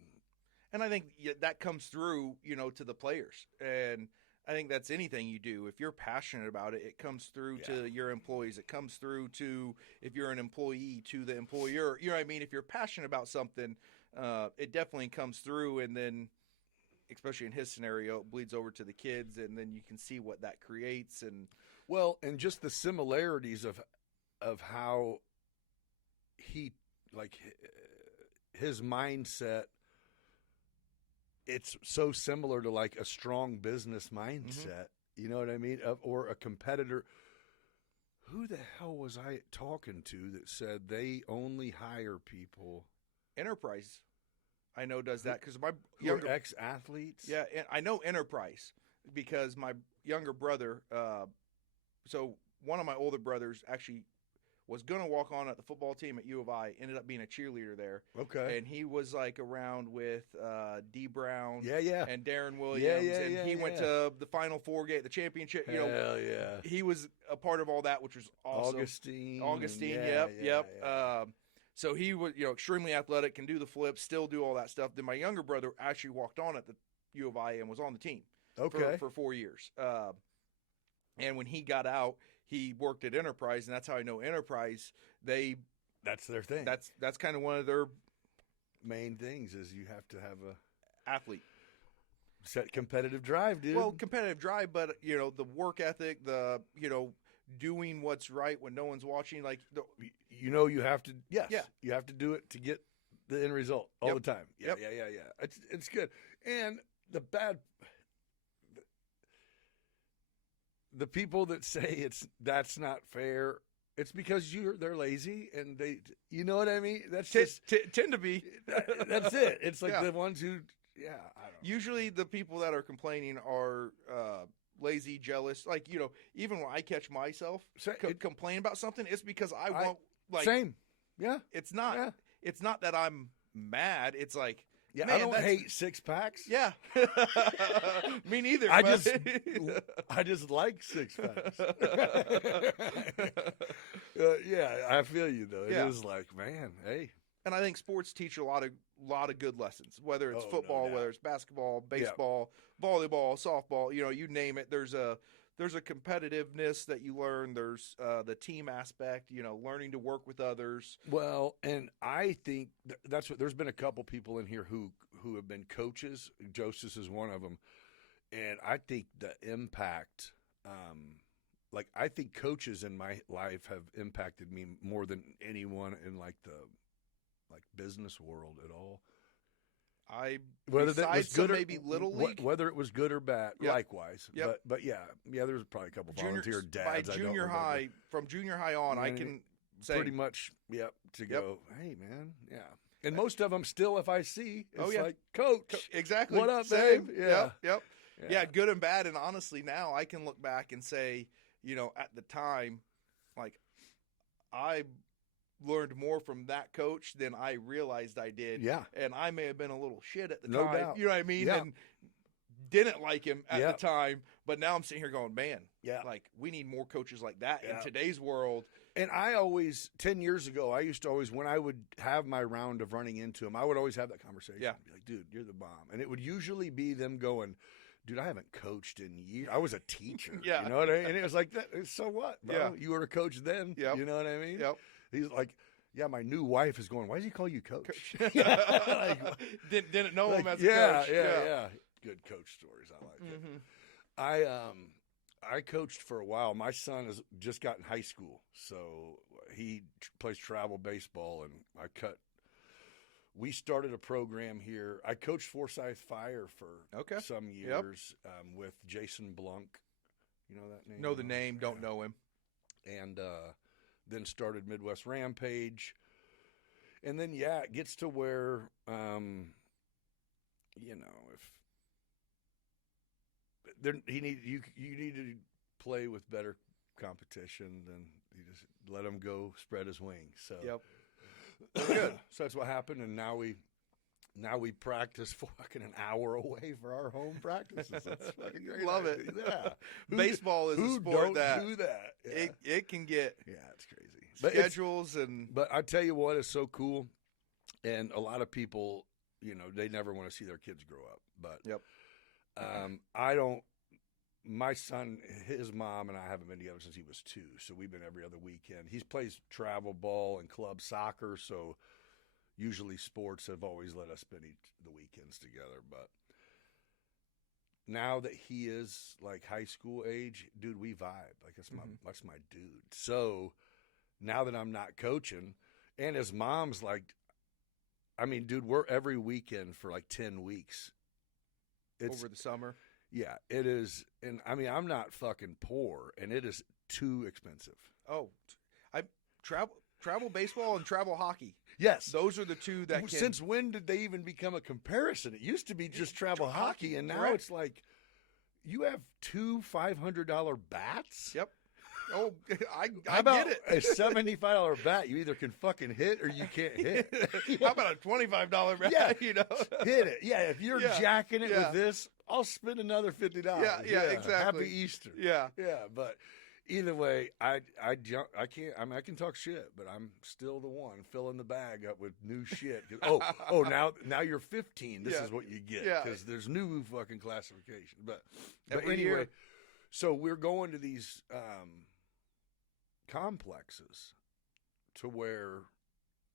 and I think that comes through, to the players. And I think that's anything you do. If you're passionate about it, it comes through to your employees. It comes through to, if you're an employee, to the employer. You know what I mean? If you're passionate about something, it definitely comes through. And then, especially in his scenario, it bleeds over to the kids. And then you can see what that creates. And And just the similarities of how he, like, his mindset, it's so similar to like a strong business mindset. You know what I mean? Or a competitor. Who the hell was I talking to that said they only hire people? Enterprise, I know, does that because my Who are ex-athletes? Yeah, and I know Enterprise because my younger brother, so one of my older brothers actually was going to walk on at the football team at U of I, ended up being a cheerleader there. Okay. And he was like around with D. Brown Yeah. and Darren Williams. And he went yeah. to the Final Four game, the championship. Hell yeah. He was a part of all that, which was awesome. Augustine, yep. So he was, extremely athletic, can do the flips, still do all that stuff. Then my younger brother actually walked on at the U of I and was on the team for 4 years. And when he got out, he worked at Enterprise, and that's how I know Enterprise. That's their thing. That's kind of one of their main things is you have to have a athlete. Set competitive drive, dude. Well, competitive drive, but the work ethic, the doing what's right when no one's watching. Like you have to. Yes. Yeah. You have to do it to get the end result all Yep. the time. Yeah. It's good. And the people that say that's not fair, it's because they're lazy and you know what I mean? That's just tend to be. that's it. It's like Yeah. the ones who, I don't know. Usually the people that are complaining are lazy, jealous. Like, even when I catch myself complain about something, it's because I want, like, same. Yeah. it's not, Yeah. it's not that I'm mad. It's like, Yeah, man, I don't hate six packs. Yeah. Me neither. I but- just like six packs. Yeah, I feel you though. It Yeah. is like, man, hey. And I think sports teach a lot of good lessons, whether it's Oh, no football, doubt. whether it's basketball, baseball, volleyball, softball, you name it. There's a competitiveness that you learn. There's the team aspect, learning to work with others. Well, and I think that's what. There's been a couple people in here who have been coaches. Joseph is one of them, and I think the impact, like I think coaches in my life have impacted me more than anyone in like the business world at all. Whether that was good or maybe little league, whether it was good or bad, Yep. likewise. Yep. But yeah, there's probably a couple volunteer dads. by I don't junior remember. high, from junior high on, I Yeah, can say pretty much, to go, hey man, and most of them still, if I see, it's like, coach, exactly what up, same. babe? Yeah. Yep. Yeah, good and bad. And honestly, now I can look back and say, at the time, like, I learned more from that coach than I realized I did. Yeah. And I may have been a little shit at the No time. doubt. You know what I mean? Yeah. And didn't like him at Yeah. the time. But now I'm sitting here going, man, Yeah. like, we need more coaches like that Yeah. in today's world. And I always, 10 years ago, I used to always, when I would have my round of running into him, I would always have that conversation. Yeah. Be like, dude, you're the bomb. And it would usually be them going, dude, I haven't coached in years. I was a teacher. Yeah. You know what I mean? And it was like, so what, bro? Yeah. You were a coach then. Yep. You know what I mean? Yep. He's like, yeah, my new wife is going, why does he call you coach? Didn't know him as a yeah, coach. yeah. Good coach stories. I like it. Mhm. I coached for a while. My son has just got in high school, so he plays travel baseball, and we started a program here. I coached Forsyth Fire for some years with Jason Blunk. You know that name? Know the name, don't know him. And then started Midwest Rampage. And then, it gets to where, if you need to play with better competition, then you just let him go spread his wings. So good. So that's what happened, and now we practice fucking an hour away for our home practices. That's fucking great. Love it. Yeah, Baseball is a sport that do that. Yeah. It can get It's crazy. schedules But I tell you what is so cool, and a lot of people, they never want to see their kids grow up. But I don't. My son, his mom, and I haven't been together since he was 2, so we've been every other weekend. He plays travel ball and club soccer, so usually sports have always let us spend the weekends together. But now that he is like high school age, dude, we vibe. Like that's my dude. So now that I'm not coaching, and his mom's like, I mean, dude, we're every weekend for like 10 weeks. It's over the summer. Yeah, it is. And I mean, I'm not fucking poor, and it is too expensive. Oh, I travel baseball and travel hockey. Yes. Those are the two that can. Since when did they even become a comparison? It used to be just travel hockey, and now correct. it's like you have 2 $500 bats? Yep. Oh, I How about get a it. $75 bat? You either can fucking hit or you can't hit. How about a $25 bat? Yeah. Hit it. Yeah, if you're Yeah. jacking it Yeah. with this, I'll spend another $50. Yeah, exactly. Happy Easter. Yeah. Yeah, but either way, I can't. I mean, I can talk shit, but I'm still the one filling the bag up with new shit. Now you're 15. This is what you get because there's new fucking classification. But Every anyway, year. so we're going to these complexes to where,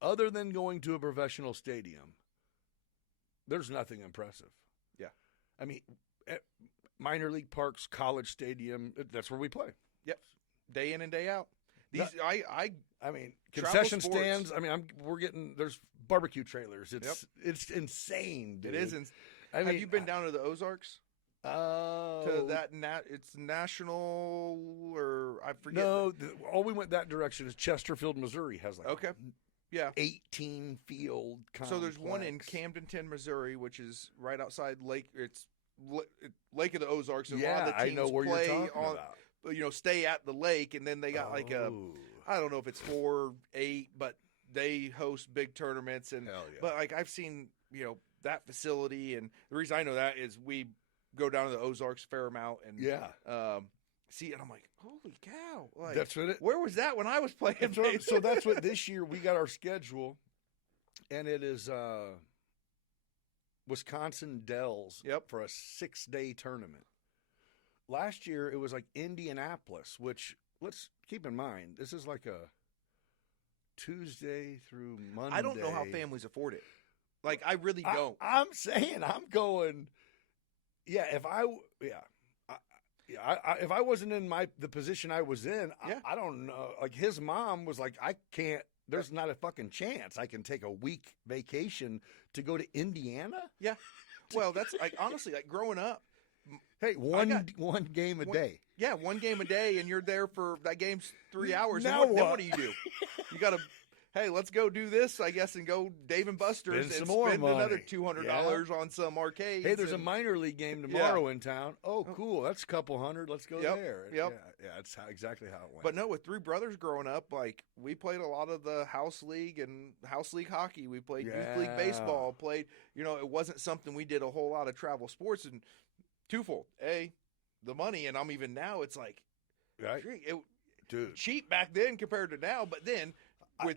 other than going to a professional stadium, there's nothing impressive. Yeah. I mean, at minor league parks, college stadium, that's where we play. Yep. Day in and day out. These I I mean, Travel concession sports. stands. I mean, we're getting there's barbecue trailers. It's insane, dude. It is. Have you been down to the Ozarks? To that, it's national, or I forget. No, all we went that direction is Chesterfield, Missouri has like okay, yeah, 18 field complex. So there's one in Camdenton, Missouri, which is right outside Lake. It's Lake of the Ozarks. And a lot of the teams I know where play you're talking on, about. Stay at the lake, and then they got like I don't know if it's 4, 8, but they host big tournaments. And Hell yeah. But like I've seen, that facility, and the reason I know that is we go down to the Ozarks a fair amount, and see, and I'm like, holy cow! Like, that's what where was that when I was playing? So that's what this year we got our schedule, and it is Wisconsin Dells for a 6-day tournament. Last year it was like Indianapolis, which let's keep in mind this is like a Tuesday through Monday. I don't know how families afford it. Like I really don't. I'm saying I'm going. Yeah, if I wasn't in the position I was in, I don't know. Like his mom was like, I can't. There's not a fucking chance I can take a week vacation to go to Indiana. Yeah, well, that's like honestly, like growing up. Hey, one game a day. Yeah, one game a day, and you're there for that game's 3 hours. Now then what do? You got to. Hey, let's go do this, I guess, and go Dave and Buster's and spend another $200 on some arcades. Hey, there's a minor league game tomorrow in town. Oh, cool. That's a couple hundred. Let's go there. Yep. Yeah, that's exactly how it went. But no, with 3 brothers growing up, like we played a lot of the house league and house league hockey. We played youth league baseball. Played, it wasn't something we did a whole lot of travel sports. And twofold, the money, and I'm even now. It's like, dude, cheap back then compared to now. But then. With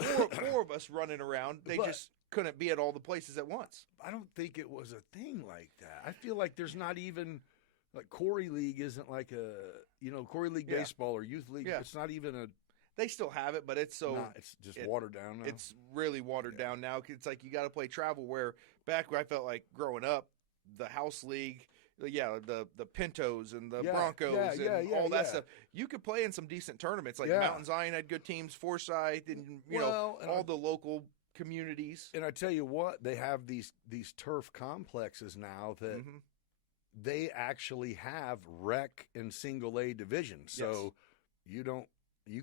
four of us running around, they just couldn't be at all the places at once. I don't think it was a thing like that. I feel like there's not even like Corey League isn't like a Corey League baseball or youth league. Yeah. It's not even a. They still have it, but it's it's just watered down now. It's really watered down now. It's like you got to play travel. Where back when I felt like growing up, the house league. Yeah, the Pintos and the Broncos and all that stuff. You could play in some decent tournaments. Like Mountain Zion had good teams, Forsyth, and all the local communities. And I tell you what, they have these turf complexes now that they actually have rec and single A divisions. So you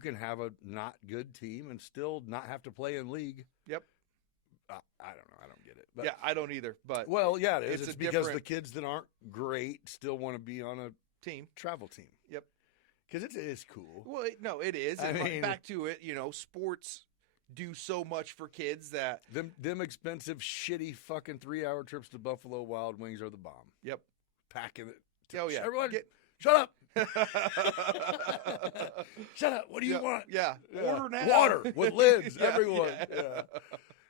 can have a not good team and still not have to play in league. Yep. I don't know. I don't get it. But, I don't either. But it is. It's because the kids that aren't great still want to be on a travel team. Yep. Because it is cool. Well, it is. I mean, back to it, sports do so much for kids that them expensive, shitty, fucking 3-hour trips to Buffalo Wild Wings are the bomb. Yep. Packing it. Oh yeah. Everyone, shut up. Shut up. What do you want? Yeah. Order now. Water with lids. Everyone. Yeah.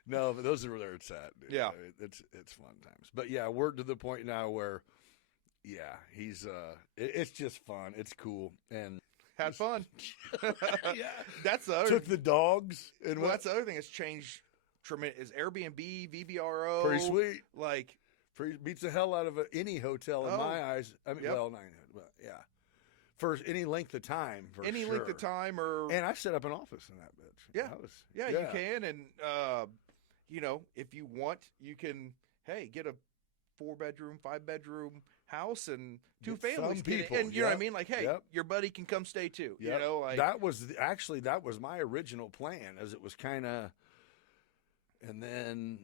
No, but those are where it's at. Dude. Yeah, it's fun times. But yeah, we're to the point now where, he's it's just fun. It's cool and had fun. Yeah, that's the other. Took the dogs and that's the other thing that's changed. Tremendous is Airbnb, VVRO. Pretty sweet. Like beats the hell out of any hotel in my eyes. I mean, for any length of time. Any length of time, and I set up an office in that bitch. Yeah, you can, and if you want, you can. Hey, get a 4-bedroom, 5-bedroom house and 2 families. People, and you know what I mean? Like, hey, your buddy can come stay too. Yep. Like that was my original plan, as it was kind of, and then,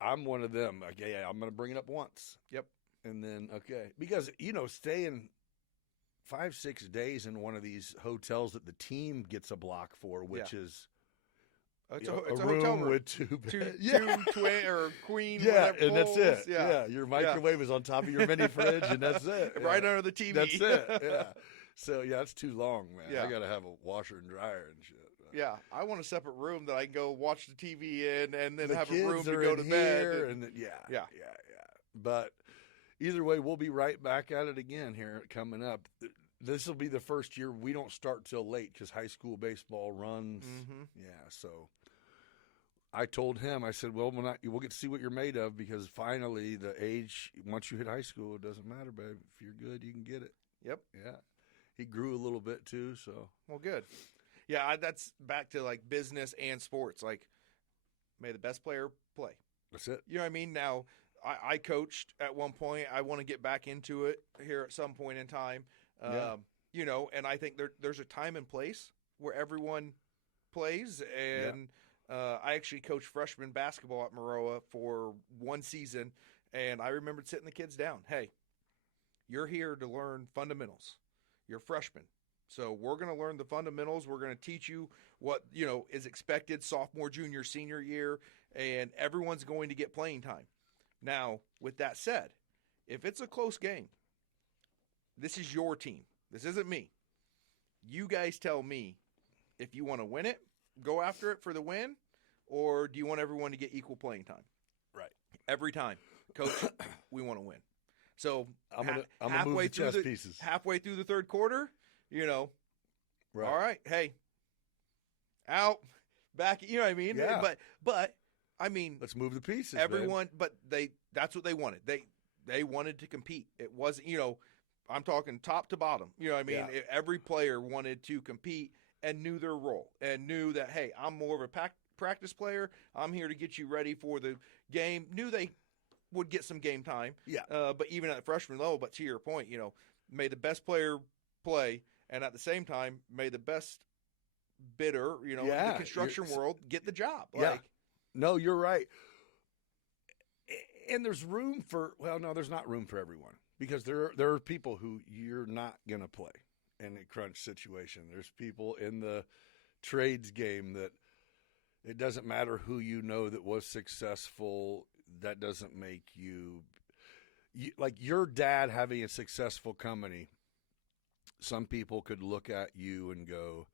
I'm one of them. Like, I'm going to bring it up once. Yep, and then because staying 5-6 days in one of these hotels that the team gets a block for, which is. It's a hotel room with 2 beds. Two twin or queen. And bowls. That's it. Yeah, your microwave is on top of your mini fridge, and that's it. Right under the TV. That's it. Yeah. So it's too long, man. Yeah. I got to have a washer and dryer and shit. Yeah, I want a separate room that I can go watch the TV in, and then the have a kids room to are go in to here, bed. And yeah. But either way, we'll be right back at it again here coming up. This will be the first year we don't start till late because high school baseball runs. Mm-hmm. Yeah, so I told him, I said, well, we'll get to see what you're made of, because finally the age, once you hit high school, it doesn't matter, babe. If you're good, you can get it. Yep. Yeah. He grew a little bit too, so. Well, good. Yeah, that's back to like business and sports. Like may the best player play. That's it. You know what I mean? Now, I coached at one point. I want to get back into it here at some point in time. You know, and I think there's a time and place where everyone plays. And I actually coached freshman basketball at Maroa for one season, and I remember sitting the kids down. Hey, you're here to learn fundamentals. You're a freshman. So we're going to learn the fundamentals. We're going to teach you what, you know, is expected sophomore, junior, senior year, and everyone's going to get playing time. Now, with that said, if it's a close game, this is your team. This isn't me. You guys tell me if you want to win it, go after it for the win, or do you want everyone to get equal playing time? Right. Every time. Coach, we want to win. So I'm gonna move the chess pieces. Halfway through the third quarter, you know, Right. all right, hey, out, back, you know what I mean? Yeah. But I mean, Let's move the pieces. everyone, but that's what they wanted. They wanted to compete. It wasn't, you know, I'm talking top to bottom. You know what I mean? Yeah. Every player wanted to compete and knew their role and knew that, hey, I'm more of a practice player. I'm here to get you ready for the game. Knew they would get some game time. Yeah. But even at the freshman level, but to your point, you know, may the best player play, and at the same time, may the best bidder, you know, in the construction world get the job. Yeah. Like, No, you're right. And there's room for, well, no, there's not room for everyone, because there are people who you're not going to play in a crunch situation. There's people in the trades game that it doesn't matter who you know that was successful. That doesn't make you like your dad having a successful company. Some people could look at you and go,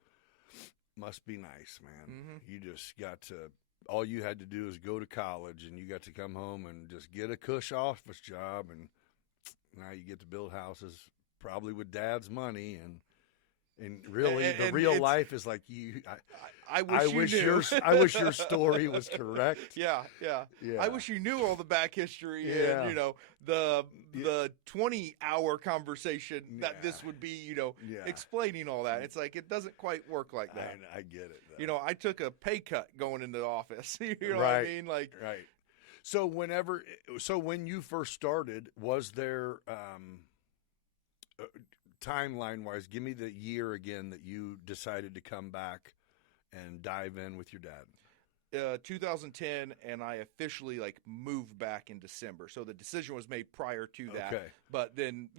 must be nice, man. Mhm. You just got to, all you had to do is go to college, and you got to come home and just get a cush office job, and now you get to build houses probably with dad's money, and really the real life is like you. I wish you knew. I wish your story was correct. Yeah. I wish you knew all the back history and, you know, the 20-hour conversation that this would be, you know, explaining all that. It's like, it doesn't quite work like that. I get it, though. You know, I took a pay cut going into the office. You know what I mean? Like, right. So when you first started, was there timeline wise, give me the year again that you decided to come back and dive in with your dad? 2010, and I officially moved back in December. So the decision was made prior to that. Okay. But then,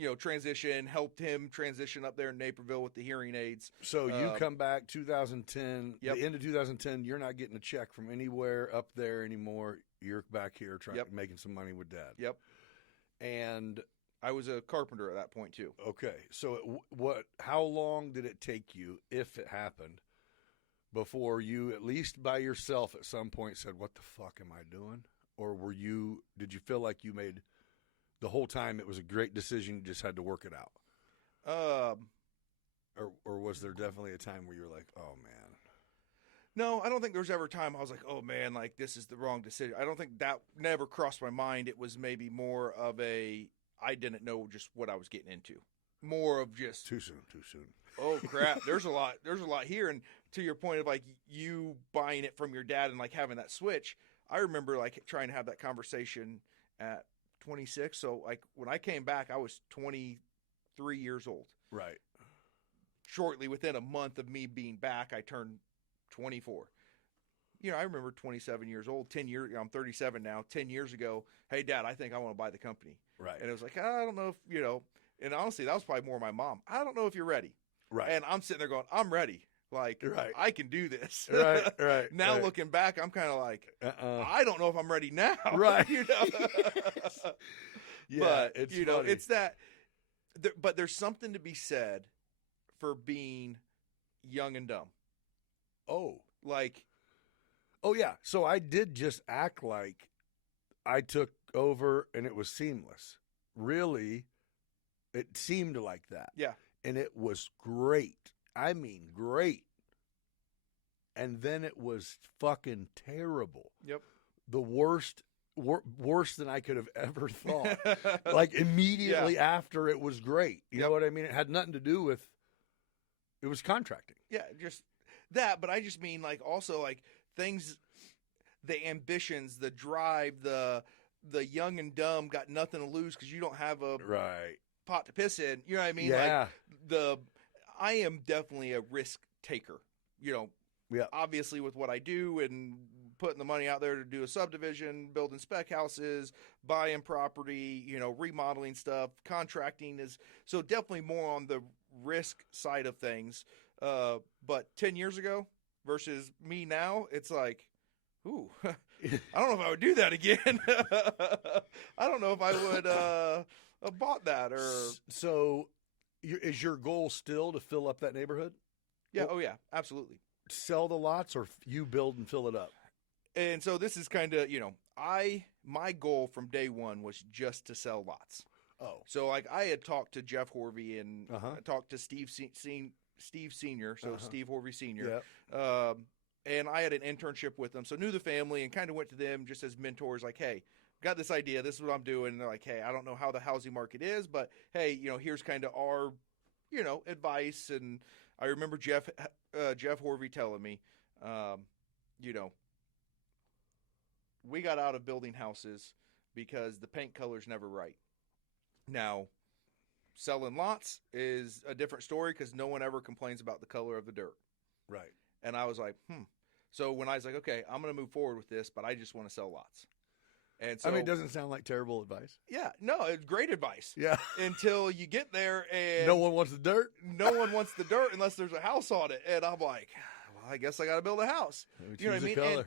helped him transition up there in Naperville with the hearing aids. So you come back 2010, Yep. the end of 2010, you're not getting a check from anywhere up there anymore. You're back here making some money with dad. Yep. And I was a carpenter at that point too. okay, so how long did it take you, if it happened, before you, at least by yourself at some point, said, what the fuck am I doing? Or did you feel like you made, the whole time it was a great decision, you just had to work it out? Or was there definitely a time where you were like, oh man? No, I don't think there was ever a time I was like, oh man, this is the wrong decision. I don't think that never crossed my mind. It was maybe more of I didn't know just what I was getting into. More of just Too soon. oh crap, there's a lot here. And to your point of you buying it from your dad and having that switch, I remember trying to have that conversation at 26. So when I came back, I was 23 years old. Right. Shortly within a month of me being back, I turned 24. I remember 27 years old, 10 years, I'm 37 now, 10 years ago, hey dad, I think I want to buy the company. Right. And it was like, I don't know if, and honestly, that was probably more my mom. I don't know if you're ready. Right. And I'm sitting there going, I'm ready. Right. I can do this. Right. Now right. looking back, I'm kind of like, I don't know if I'm ready now. Right. Yeah. But, it's funny. It's that, but there's something to be said for being young and dumb. Oh. Oh, yeah. So I did just act like I took over and it was seamless. Really, it seemed like that. Yeah. And it was great. I mean, great. And then it was fucking terrible. Yep. The worse than I could have ever thought. Immediately after it was great. You know what I mean? It had nothing to do with, it was contracting. Yeah, just that. But I just mean also things, the ambitions, the drive, the young and dumb got nothing to lose because you don't have a Right. pot to piss in. You know what I mean? Yeah. Like I am definitely a risk taker. You know, Yeah. obviously with what I do and putting the money out there to do a subdivision, building spec houses, buying property, you know, remodeling stuff, contracting is so definitely more on the risk side of things. But 10 years ago versus me now, it's like, ooh, I don't know if I would do that again. I don't know if I would have bought that or. So, is your goal still to fill up that neighborhood? Yeah. Oh, yeah. Absolutely. Sell the lots, or you build and fill it up? And so this is kind of, you know, my goal from day one was just to sell lots. Oh. So like I had talked to Jeff Horvey and Uh-huh. I talked to Steve Senior, so Uh-huh. Steve Horvey Senior. Yeah. And I had an internship with them, so knew the family and kind of went to them just as mentors. Like, hey, got this idea. This is what I'm doing. And they're like, hey, I don't know how the housing market is, but hey, you know, here's kind of our, you know, advice. And I remember Jeff Horvey telling me, you know, we got out of building houses because the paint color's never right. Now, selling lots is a different story because no one ever complains about the color of the dirt. Right. And I was like, So when I was like, okay, I'm going to move forward with this, but I just want to sell lots. And so, I mean, it doesn't sound like terrible advice. yeah, no, it's great advice. Yeah. Until you get there and No one wants the dirt. no one wants the dirt unless there's a house on it. And I'm like, well, I guess I got to build a house. You know what I mean? Color. And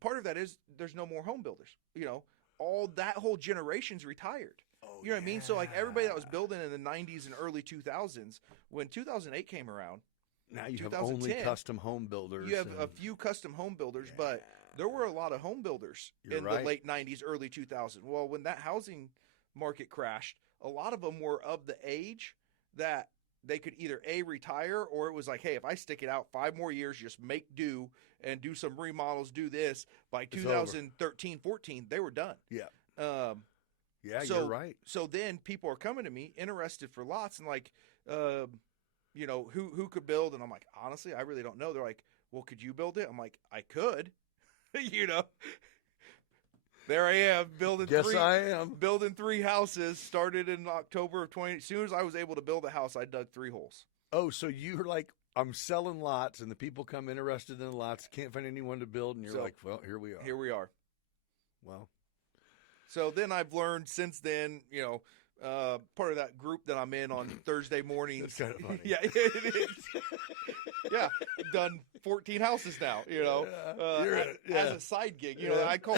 part of that is there's no more home builders. You know, that whole generation's retired. Oh, You know what I mean? So like everybody that was building in the 90s and early 2000s, when 2008 came around, now you have only 2010, custom home builders. you have a few custom home builders, but there were a lot of home builders You're in right. the late 90s, early 2000s. Well, when that housing market crashed, a lot of them were of the age that they could either A, retire, or it was like, hey, if I stick it out 5 more years, just make do and do some remodels, do this. By 2013, 14, they were done. Yeah. Yeah, you're right. So then people are coming to me interested for lots and like, you know, who could build? And I'm like, honestly, I really don't know. They're like, well, could you build it? I'm like, I could. You know, there I am building. Building 3 houses. Started in October of 20. As soon as I was able to build a house, I dug 3 holes. Oh, so you're like, I'm selling lots, and the people come interested in the lots, can't find anyone to build, and you're like, well, here we are. Here we are. Well, so then I've learned since then, you know, part of that group that I'm in on Thursday mornings. It's kind of funny. Yeah, it is. Yeah, done 14 houses now. You know, as a side gig. You know, I call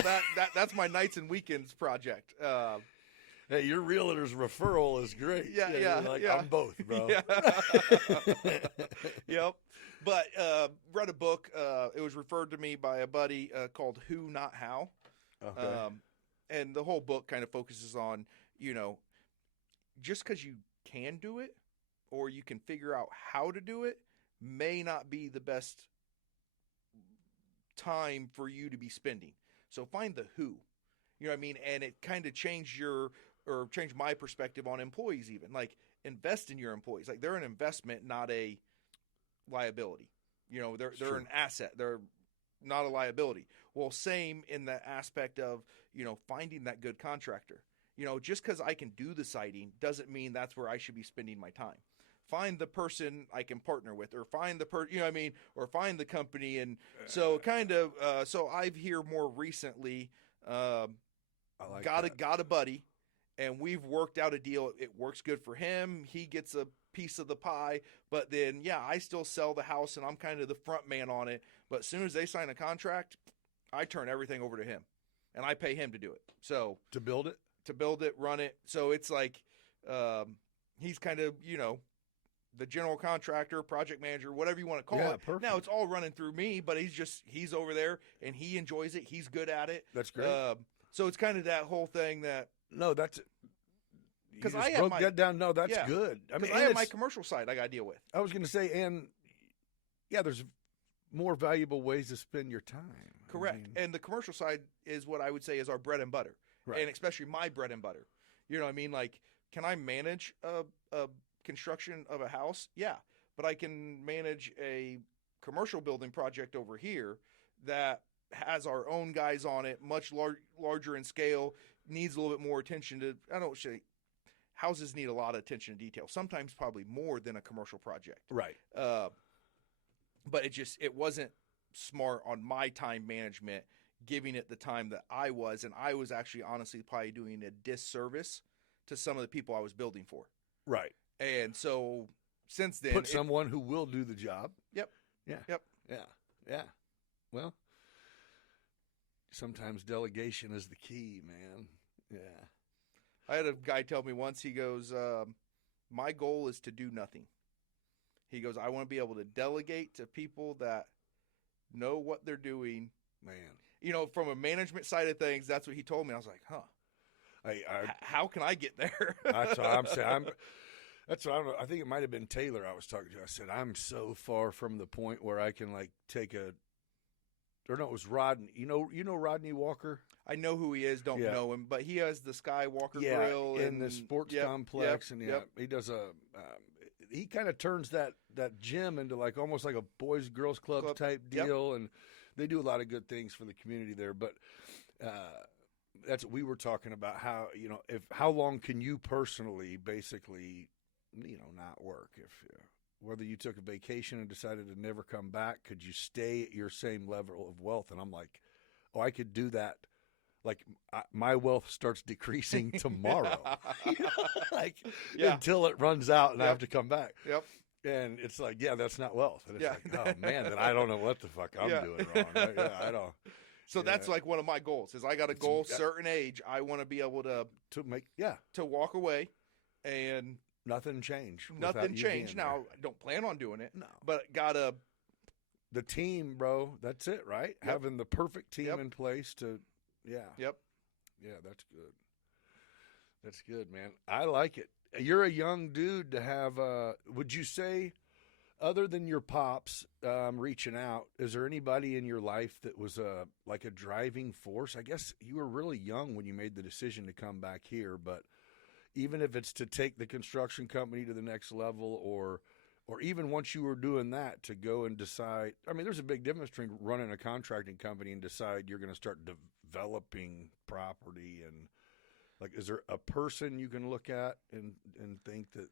that's my nights and weekends project. Hey, your realtor's referral is great. Yeah. I'm both, bro. Yeah. Yep. But read a book. It was referred to me by a buddy called Who Not How. Okay. And the whole book kind of focuses on, you know, just because you can do it or you can figure out how to do it may not be the best time for you to be spending. So find the who. You know what I mean? And it kind of changed my perspective on employees even. Like, invest in your employees. Like, they're an investment, not a liability. You know, they're an asset. They're not a liability. Well, same in the aspect of, you know, finding that good contractor. You know, just because I can do the siding doesn't mean that's where I should be spending my time. Find the person I can partner with, or find the you know what I mean, or find the company. And so kind of, so I've here more recently, got a buddy, and we've worked out a deal. It works good for him. He gets a piece of the pie, but then, yeah, I still sell the house and I'm kind of the front man on it. But as soon as they sign a contract, I turn everything over to him and I pay him to do it. So to build it, run it. So it's like, he's kind of, you know, the general contractor, project manager, whatever you want to call it. Perfect. Now it's all running through me, but he's over there and he enjoys it. He's good at it. That's great. So it's kind of that whole thing that, no, that's because I broke that down. No, that's good. I mean, I have my commercial side I got to deal with. I was going to say, and yeah, there's more valuable ways to spend your time. Correct. And the commercial side is what I would say is our bread and butter, right? And especially my bread and butter. You know what I mean? Like, can I manage a construction of a house? Yeah, but I can manage a commercial building project over here that has our own guys on it, much larger in scale, needs a little bit more attention to, I don't say, houses need a lot of attention to detail, sometimes probably more than a commercial project. Right. But it wasn't smart on my time management, giving it the time that I was, and I was actually honestly probably doing a disservice to some of the people I was building for. Right. And so since then, Put someone who will do the job. Yep. Yeah. Yep. Yeah. Well, sometimes delegation is the key, man. Yeah. I had a guy tell me once, he goes, my goal is to do nothing. He goes, I want to be able to delegate to people that know what they're doing. Man. You know, from a management side of things, that's what he told me. I was like, how can I get there? That's what I'm saying. I think it might have been Taylor I was talking to. I said, I'm so far from the point where I can, like, it was Rodney. You know Rodney Walker? I know who he is, don't know him, but he has the Skywalker grill in the sports complex, he does he kind of turns that gym into like almost like a boys girls club type deal, and they do a lot of good things for the community there. But that's what we were talking about, how how long can you personally basically not work, if whether you took a vacation and decided to never come back, could you stay at your same level of wealth? And I'm like, I could do that. Like my wealth starts decreasing tomorrow, until it runs out and I have to come back. Yep. And it's like, that's not wealth. And it's like, oh man, then I don't know what the fuck I'm doing wrong. Right? I don't. So that's like one of my goals. Is I got a goal, certain age, I want to be able to walk away, and nothing changed. Nothing changed. Now I don't plan on doing it. No, but the team, bro. That's it, right? Yep. Having the perfect team in place to. Yeah. Yep. Yeah, that's good. That's good, man. I like it. You're a young dude to have. Would you say, other than your pops reaching out, is there anybody in your life that was like a driving force? I guess you were really young when you made the decision to come back here, but even if it's to take the construction company to the next level, or even once you were doing that, to go and decide. I mean, there's a big difference between running a contracting company and decide you're going to start developing property. And like, is there a person you can look at and think that?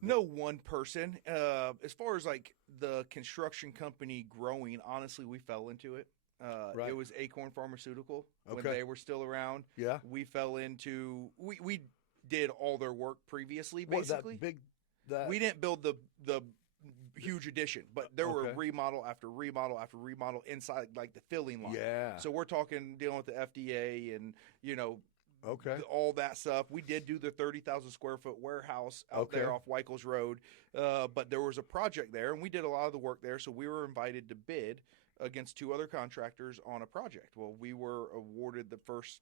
No one person. As far as like the construction company growing, honestly, we fell into it. It was Acorn Pharmaceutical when they were still around. Yeah, we fell into. We did all their work previously. Basically, we didn't build the huge addition, but there were remodel after remodel after remodel inside, like the filling line. Yeah. So we're talking dealing with the FDA and all that stuff. We did do the 30,000 square foot warehouse out there off Weichels Road, but there was a project there, and we did a lot of the work there. So we were invited to bid against two other contractors on a project. Well, we were awarded the first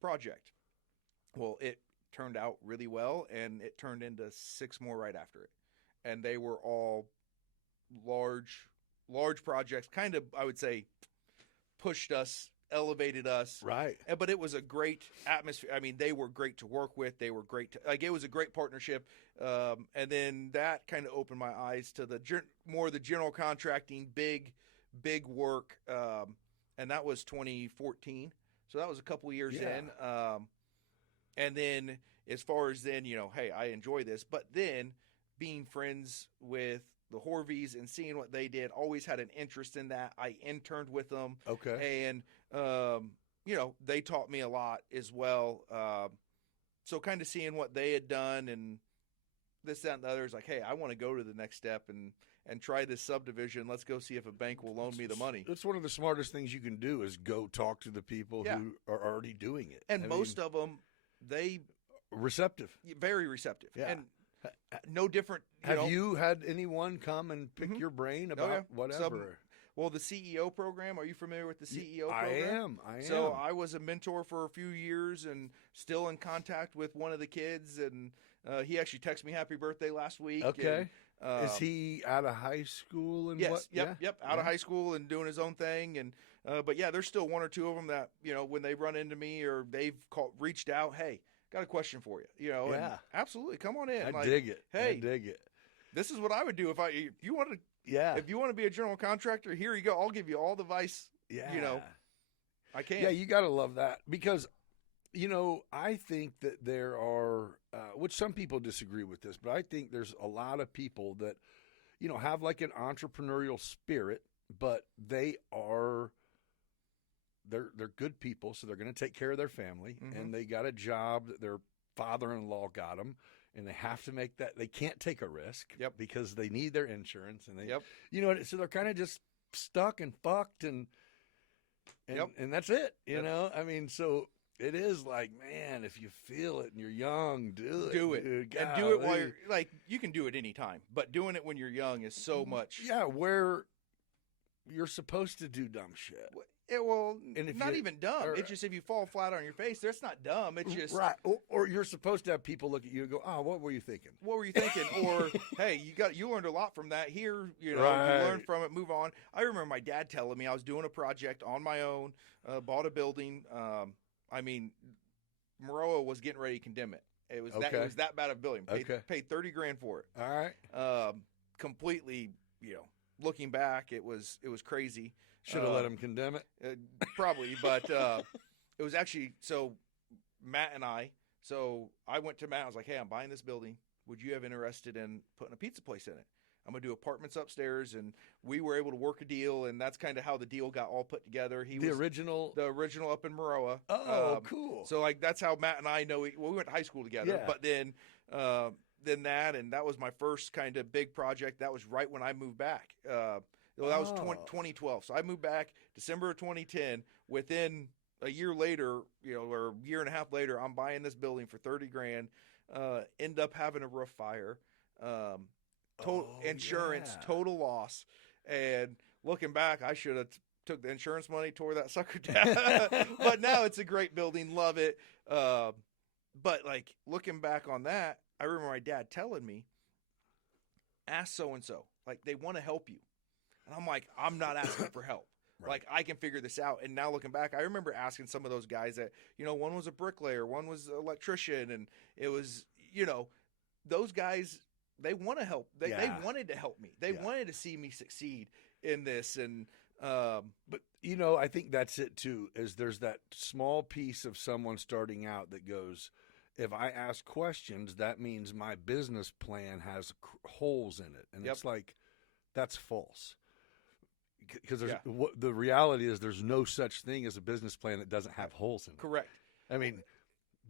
project. Well, it turned out really well, and it turned into 6 more right after it, and they were all large projects. Kind of, I would say, pushed us, elevated us, right? But it was a great atmosphere. I mean, they were great to work with. They were great it was a great partnership. And then that kind of opened my eyes to the more the general contracting, big work. And that was 2014, so that was a couple years in. And then as far as then, hey, I enjoy this. But then being friends with the Horvies and seeing what they did, always had an interest in that. I interned with them. Okay. And, they taught me a lot as well. So kind of seeing what they had done and this, that, and the other is like, hey, I want to go to the next step and try this subdivision. Let's go see if a bank will loan me the money. That's one of the smartest things you can do, is go talk to the people who are already doing it. And most of them, they receptive, very receptive, and no different. Have you had anyone come and pick your brain about whatever? Well, the CEO program. Are you familiar with the CEO program? I am. So I was a mentor for a few years, and still in contact with one of the kids, and he actually texted me happy birthday last week. Okay. And, is he out of high school and yes, what? Yep. Out of high school and doing his own thing, and but there's still one or two of them that when they run into me or they've reached out, hey, got a question for you, and absolutely, come on in. I dig it. Hey, I dig it. This is what I would do if you want to. Yeah. If you want to be a general contractor, here you go. I'll give you all the advice. Yeah. I can. Yeah, you got to love that because, I think that there are, which some people disagree with this, but I think there's a lot of people that, have like an entrepreneurial spirit, but they're good people, so they're going to take care of their family, and they got a job that their father-in-law got them, and they have to make that. They can't take a risk because they need their insurance, and they, so they're kind of just stuck and fucked, and that's it. I mean, so it is like, man, if you feel it and you're young, do it. Dude. And do it while you're like, you can do it anytime, but doing it when you're young is so much. Yeah, where you're supposed to do dumb shit. And not even dumb. It's just if you fall flat on your face, that's not dumb. It's just right. Or you're supposed to have people look at you and go, "Oh, what were you thinking? What were you thinking?" Or, "Hey, you learned a lot from that. Here, you Right. learned from it. Move on." I remember my dad telling me I was doing a project on my own, bought a building. I mean, Maroa was getting ready to condemn it. It was that bad of a building. Paid $30,000 for it. All right. Completely, looking back, it was crazy. Should have let him condemn it. Probably, but it was actually, so Matt and I went to Matt, I was like, "Hey, I'm buying this building. Would you have interested in putting a pizza place in it? I'm going to do apartments upstairs," and we were able to work a deal, and that's kind of how the deal got all put together. The original up in Maroa. Oh, cool. So like that's how Matt and I know. We went to high school together, but then that was my first kind of big project. That was right when I moved back. That was 2012. So I moved back December of 2010. Within a year later, or a year and a half later, I'm buying this building for $30,000. End up having a roof fire. Total insurance, total loss. And looking back, I should have took the insurance money, tore that sucker down. But now it's a great building, love it. But like looking back on that, I remember my dad telling me, "Ask so and so, like they want to help you." And I'm like, I'm not asking for help. Right. Like I can figure this out. And now looking back, I remember asking some of those guys that, one was a bricklayer, one was an electrician, and it was, those guys, they want to help. They wanted to help me. They wanted to see me succeed in this. And but I think that's it too. Is there's that small piece of someone starting out that goes, if I ask questions, that means my business plan has holes in it, and it's like that's false. Because the reality is there's no such thing as a business plan that doesn't have holes in it. Correct. I mean,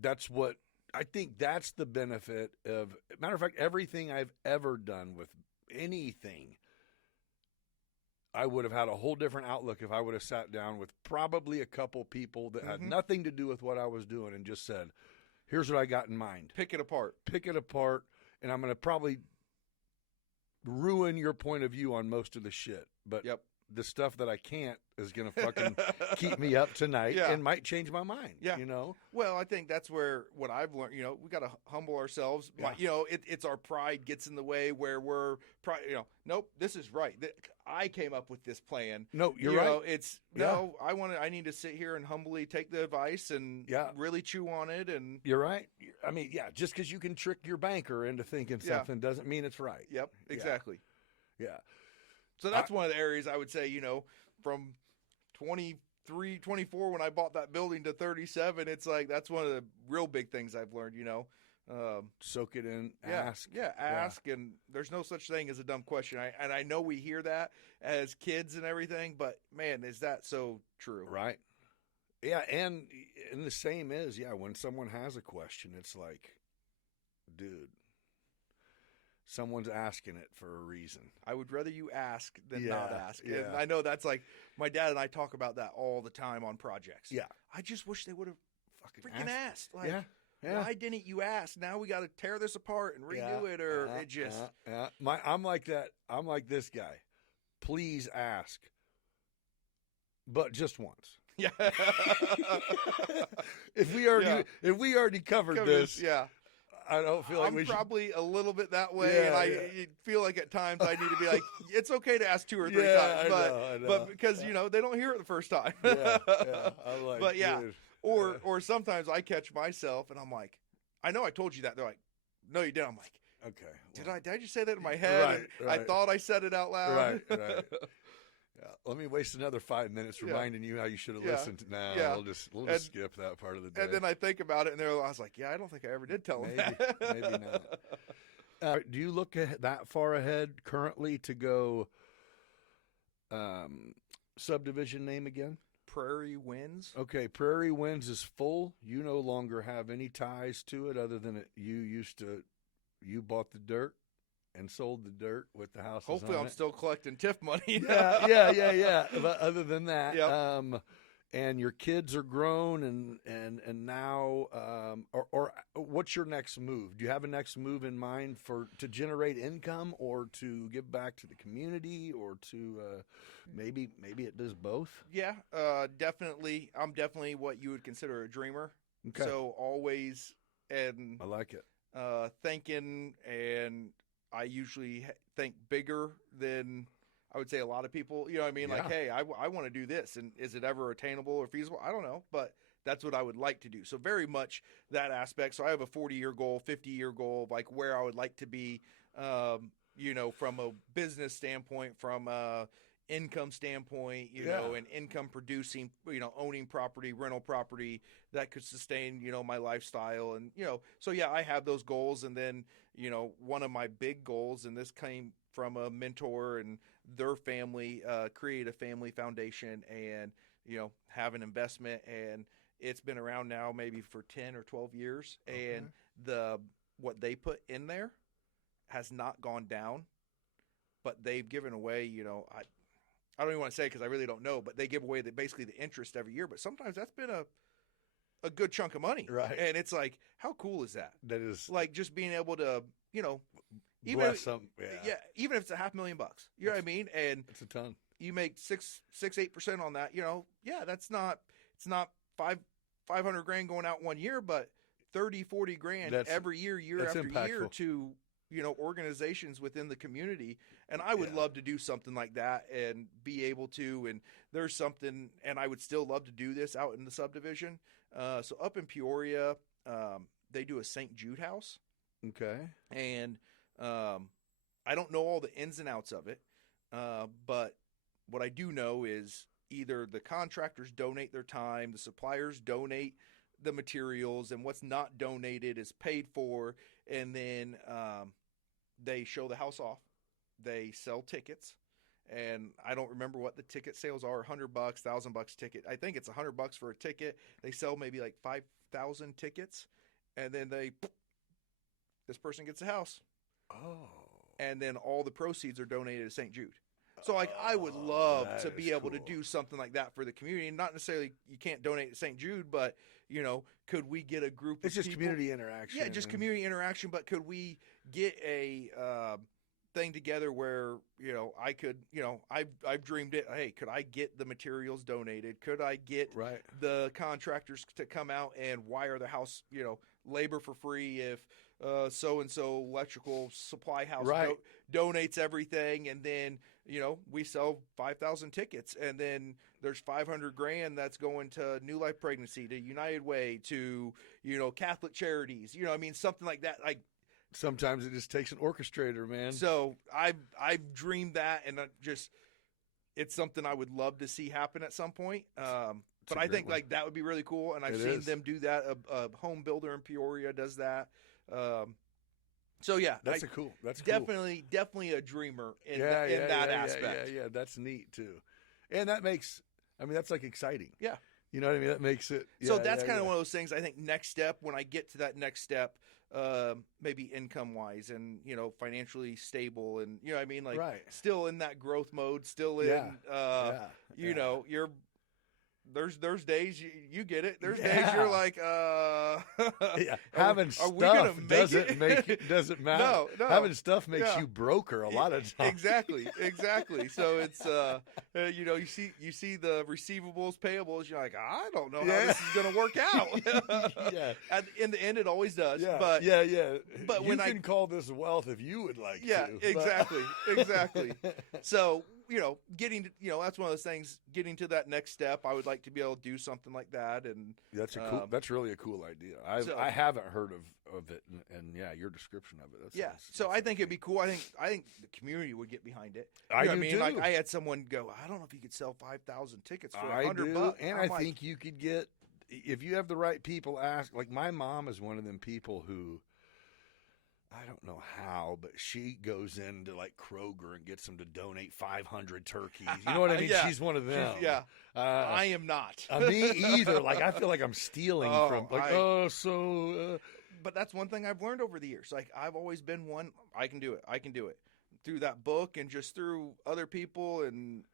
that's what I think that's the benefit of. Matter of fact, everything I've ever done with anything, I would have had a whole different outlook if I would have sat down with probably a couple people that had nothing to do with what I was doing and just said, "Here's what I got in mind. Pick it apart, and I'm going to probably ruin your point of view on most of the shit." But the stuff that I can't is going to fucking keep me up tonight and might change my mind. Yeah. Well, I think that's where what I've learned, we got to humble ourselves. Yeah. It's our pride gets in the way where we're nope, this is right. I came up with this plan. No, you're right. It's I need to sit here and humbly take the advice and really chew on it. And you're right. I mean, just because you can trick your banker into thinking something doesn't mean it's right. Yep. Exactly. Yeah. So that's one of the areas I would say, from 23, 24 when I bought that building to 37, it's like that's one of the real big things I've learned, Soak it in, ask. Ask, and there's no such thing as a dumb question. I know we hear that as kids and everything, but man, is that so true? Right. Yeah, and the same is, when someone has a question, it's like, dude, someone's asking it for a reason. I would rather you ask than not ask. Yeah. And I know that's like my dad and I talk about that all the time on projects. Yeah. I just wish they would have freaking asked. Like, yeah. Why didn't you ask? Now we got to tear this apart and redo it, or it just. I'm like that. I'm like this guy. Please ask, but just once. Yeah. if we already covered this. Yeah. I don't feel like I'm probably a little bit that way, and I feel like at times I need to be like, it's okay to ask 2 or 3 times, but because they don't hear it the first time. I'm like, but dude. Or sometimes I catch myself and I'm like, I know I told you that. They're like, no, you didn't. I'm like, okay. Did I just say that in my head? Right. I thought I said it out loud. Right. let me waste another 5 minutes reminding you how you should have Yeah. listened. Nah, Yeah. we'll just And- skip that part of the day. And then I think about it, and I was like, yeah, I don't think I ever did tell them Maybe, that. maybe not. Do you look that far ahead currently to go subdivision name again? Prairie Winds. Okay, Prairie Winds is full. You no longer have any ties to it other than you bought the dirt and sold the dirt with the houses Hopefully, on I'm it. still collecting TIF money. yeah. But other than that, Yep. and your kids are grown, and now, or what's your next move? Do you have a next move in mind to generate income, or to give back to the community, or to maybe it does both? Yeah, definitely. I'm definitely what you would consider a dreamer. Okay. So always and I like it. thinking, and I usually think bigger than I would say a lot of people. You know what I mean? Like, Yeah. hey, I want to do this, and is it ever attainable or feasible? I don't know, but that's what I would like to do. So very much that aspect. So I have a 40-year goal, 50-year goal of like where I would like to be, from a business standpoint, from a income standpoint, and income producing, owning property, rental property that could sustain, my lifestyle. And, so yeah, I have those goals. And then, one of my big goals, and this came from a mentor and their family, create a family foundation and, have an investment. And it's been around now maybe for 10 or 12 years. Okay. And what they put in there has not gone down, but they've given away, I don't even want to say because I really don't know, but they give away basically the interest every year. But sometimes that's been a good chunk of money. Right. And it's like, how cool is that? That is Like just being able to, even bless if, even if it's $500,000, you know what I mean? And it's a ton. you make 8% on that, it's not 500 grand going out 1 year, but 30, 40 grand every year that's after year impactful. to, organizations within the community. And I would love to do something like that and be able to, and there's something, and I would still love to do this out in the subdivision. So up in Peoria, they do a St. Jude house. Okay. And I don't know all the ins and outs of it, but what I do know is either the contractors donate their time, the suppliers donate the materials, and what's not donated is paid for, and then they show the house off. They sell tickets, and I don't remember what the ticket sales are, $100, $1,000 ticket. I think it's $100 for a ticket. They sell maybe like 5,000 tickets, and then this person gets a house. Oh. And then all the proceeds are donated to St. Jude. So like I would love that to is be able to cool. do something like that for the community. And not necessarily you can't donate to St. Jude, but could we get a group It's of just people? community interaction. Yeah, just community interaction, but could we get a thing together where, I could, I've dreamed it. Hey, could I get the materials donated? Could I get Right. the contractors to come out and wire the house, labor for free if so-and-so electrical supply house Right. donates everything, and then, we sell 5,000 tickets, and then there's 500 grand that's going to New Life Pregnancy, to United Way, to, Catholic Charities, something like that. Like, Sometimes it just takes an orchestrator, man. so I've dreamed that, and it's something I would love to see happen at some point. But a I great think one. like that would be really cool, and I've It seen is. them do that. A home builder in Peoria does that. So yeah, That's cool. That's cool. definitely a dreamer in that aspect. Yeah, that's neat too. And that makes, that's like exciting. Yeah. You know what I mean? That makes it. So that's kind of one of those things. I think next step, when I get to that next step, maybe income wise and financially stable, and you know what I mean, like Right. still in that growth mode, still in you're. There's days you get it. There's days you're like, having are we gonna stuff make it? doesn't matter. No. Having stuff makes Yeah. you broker a lot of times. Exactly. So it's you see the receivables, payables. You're like, I don't know how this is going to work out. Yeah. In the end, it always does. Yeah, But But when you I can call this wealth if you would like yeah, to. exactly. So getting to, that's one of those things, getting to that next step. I would like to be able to do something like that. And That's that's really a cool idea. I haven't heard of it, and yeah, your description of it. So I think it'd be cool. I think the community would get behind it. I mean, too. like I had someone go, I don't know if you could sell 5,000 tickets for I do, $100, and I think you could get, if you have the right people ask. Like my mom is one of them people who, I don't know how, but she goes into like Kroger and gets them to donate 500 turkeys. You know what I mean? Yeah. She's one of them. I am not. Me either. Like I feel like I'm stealing from. Like But that's one thing I've learned over the years. Like I've always been one. I can do it. Through that book and just through other people and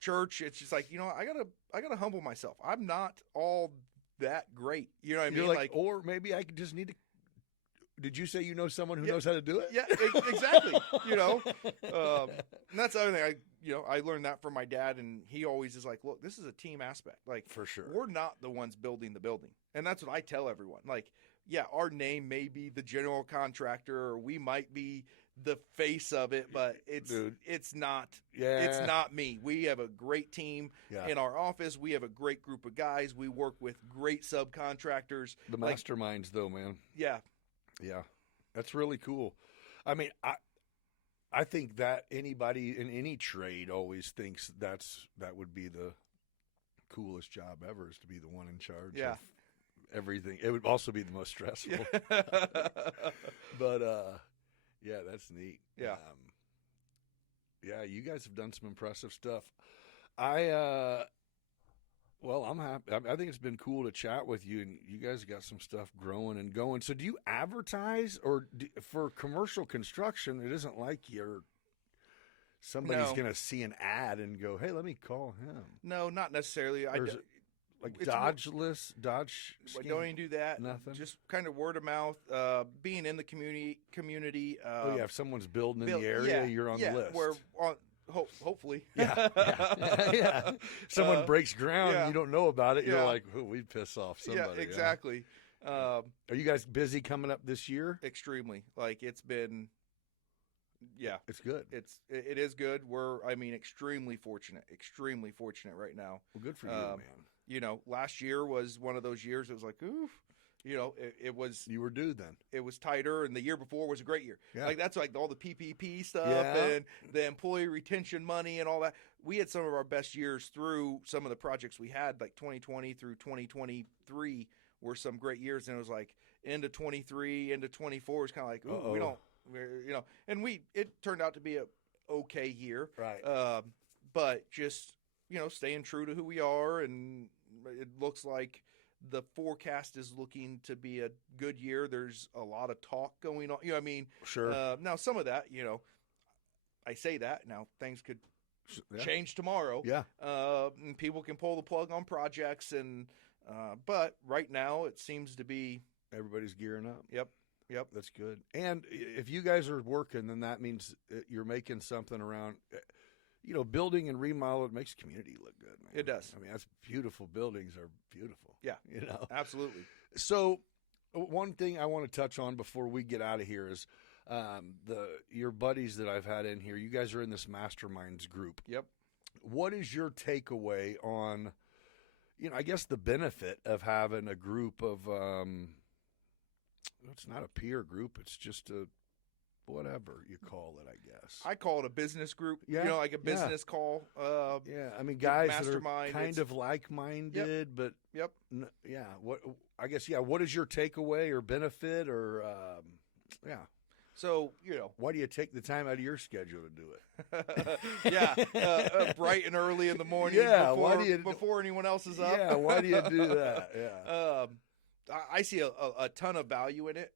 church. It's just like I gotta humble myself. I'm not all that great. You know what I mean? Like, or maybe I just need to. Did you say you know someone who knows how to do it? Yeah, exactly. And that's the other thing. I learned that from my dad, and he always is like, look, this is a team aspect. Like, for sure, we're not the ones building the building, and that's what I tell everyone. Like, yeah, our name may be the general contractor, or we might be the face of it, but it's not. Yeah. It's not me. We have a great team in our office. We have a great group of guys. We work with great subcontractors. The masterminds, though, man. Yeah. Yeah, that's really cool. I mean, I think that anybody in any trade always thinks that would be the coolest job ever, is to be the one in charge of everything. It would also be the most stressful. But yeah, that's neat. Yeah. Yeah, you guys have done some impressive stuff. Well, I'm happy. I think it's been cool to chat with you, and you guys got some stuff growing and going. So do you advertise, or for commercial construction, it isn't like somebody's going to see an ad and go, hey, let me call him? No, not necessarily. Like Dodge list, Dodge. I don't even do that. Nothing. Just kind of word of mouth. Being in the community. If someone's building in the area, you're on the list. We're on. Hopefully. Yeah. Someone breaks ground and you don't know about it. You're like, oh, we'd piss off somebody. Yeah, exactly. Are you guys busy coming up this year? Extremely. Like it's been. Yeah, it's good. It is good. We're extremely fortunate right now. Well, good for you, man. Last year was one of those years. It was like, oof. It was. You were due then. It was tighter, and the year before was a great year. Yeah. Like that's like all the PPP stuff and the employee retention money and all that. We had some of our best years through some of the projects we had, like 2020 through 2023 were some great years. And it was like into 23, into 24 is kind of like, ooh, we don't, and it turned out to be a okay year. Right. But just staying true to who we are, and it looks like the forecast is looking to be a good year. There's a lot of talk going on. Sure. Now some of that, I say that now things could change tomorrow. Yeah. And people can pull the plug on projects, but right now it seems to be everybody's gearing up. Yep. That's good. And if you guys are working, then that means you're making something around. Building and remodel, it makes community look good, man. It does. I mean, that's beautiful. Buildings are beautiful. Yeah. Absolutely. So one thing I want to touch on before we get out of here is your buddies that I've had in here. You guys are in this masterminds group. Yep. What is your takeaway on, I guess the benefit of having a group of, it's not a peer group. It's just a, whatever you call it, I guess. I call it a business group. Yeah. Like a business call. I mean, guys that are kind of like-minded, but what is your takeaway or benefit or So, why do you take the time out of your schedule to do it? Bright and early in the morning before anyone else is up. Yeah, why do you do that? Yeah. I see a ton of value in it,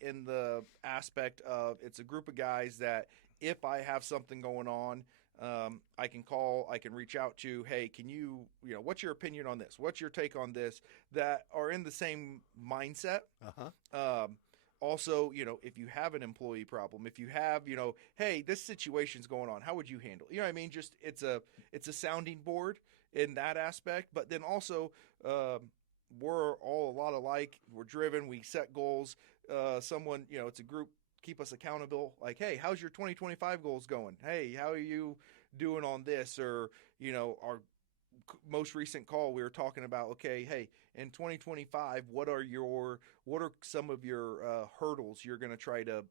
in the aspect of it's a group of guys that if I have something going on, I can call, I can reach out to, hey, can you what's your opinion on this? What's your take on this? That are in the same mindset. Also, if you have an employee problem, if you have, hey, this situation's going on, how would you handle it? You know what I mean? Just it's a sounding board in that aspect, but then also, we're all a lot alike. We're driven. We set goals. Someone, it's a group, keep us accountable. Like, hey, how's your 2025 goals going? Hey, how are you doing on this? Or, our most recent call, we were talking about, okay, hey, in 2025, what are some of your hurdles you're going to try to,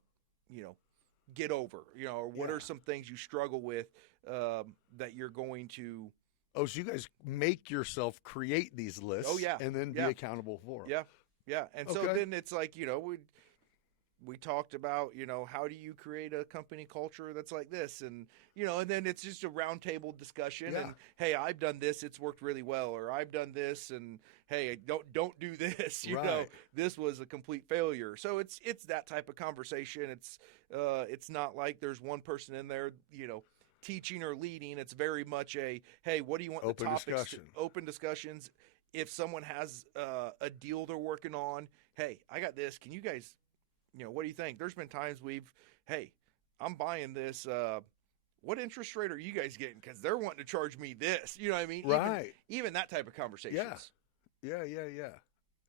get over, or what are some things you struggle with that you're going to. Oh, so you guys make yourself create these lists. Oh, yeah. And then be accountable for them. Yeah. And so then it's like, we talked about, how do you create a company culture that's like this? And, and then it's just a roundtable discussion. Yeah. And, hey, I've done this. It's worked really well. Or I've done this. And, hey, don't do this. This was a complete failure. So it's that type of conversation. It's not like there's one person in there, teaching or leading. It's very much a, hey, what do you want open the topics discussion. Open discussions. If someone has a deal they're working on, hey, I got this. Can you guys, what do you think? There's been times hey, I'm buying this. What interest rate are you guys getting? Because they're wanting to charge me this. You know what I mean? Right. Even that type of conversations. Yeah.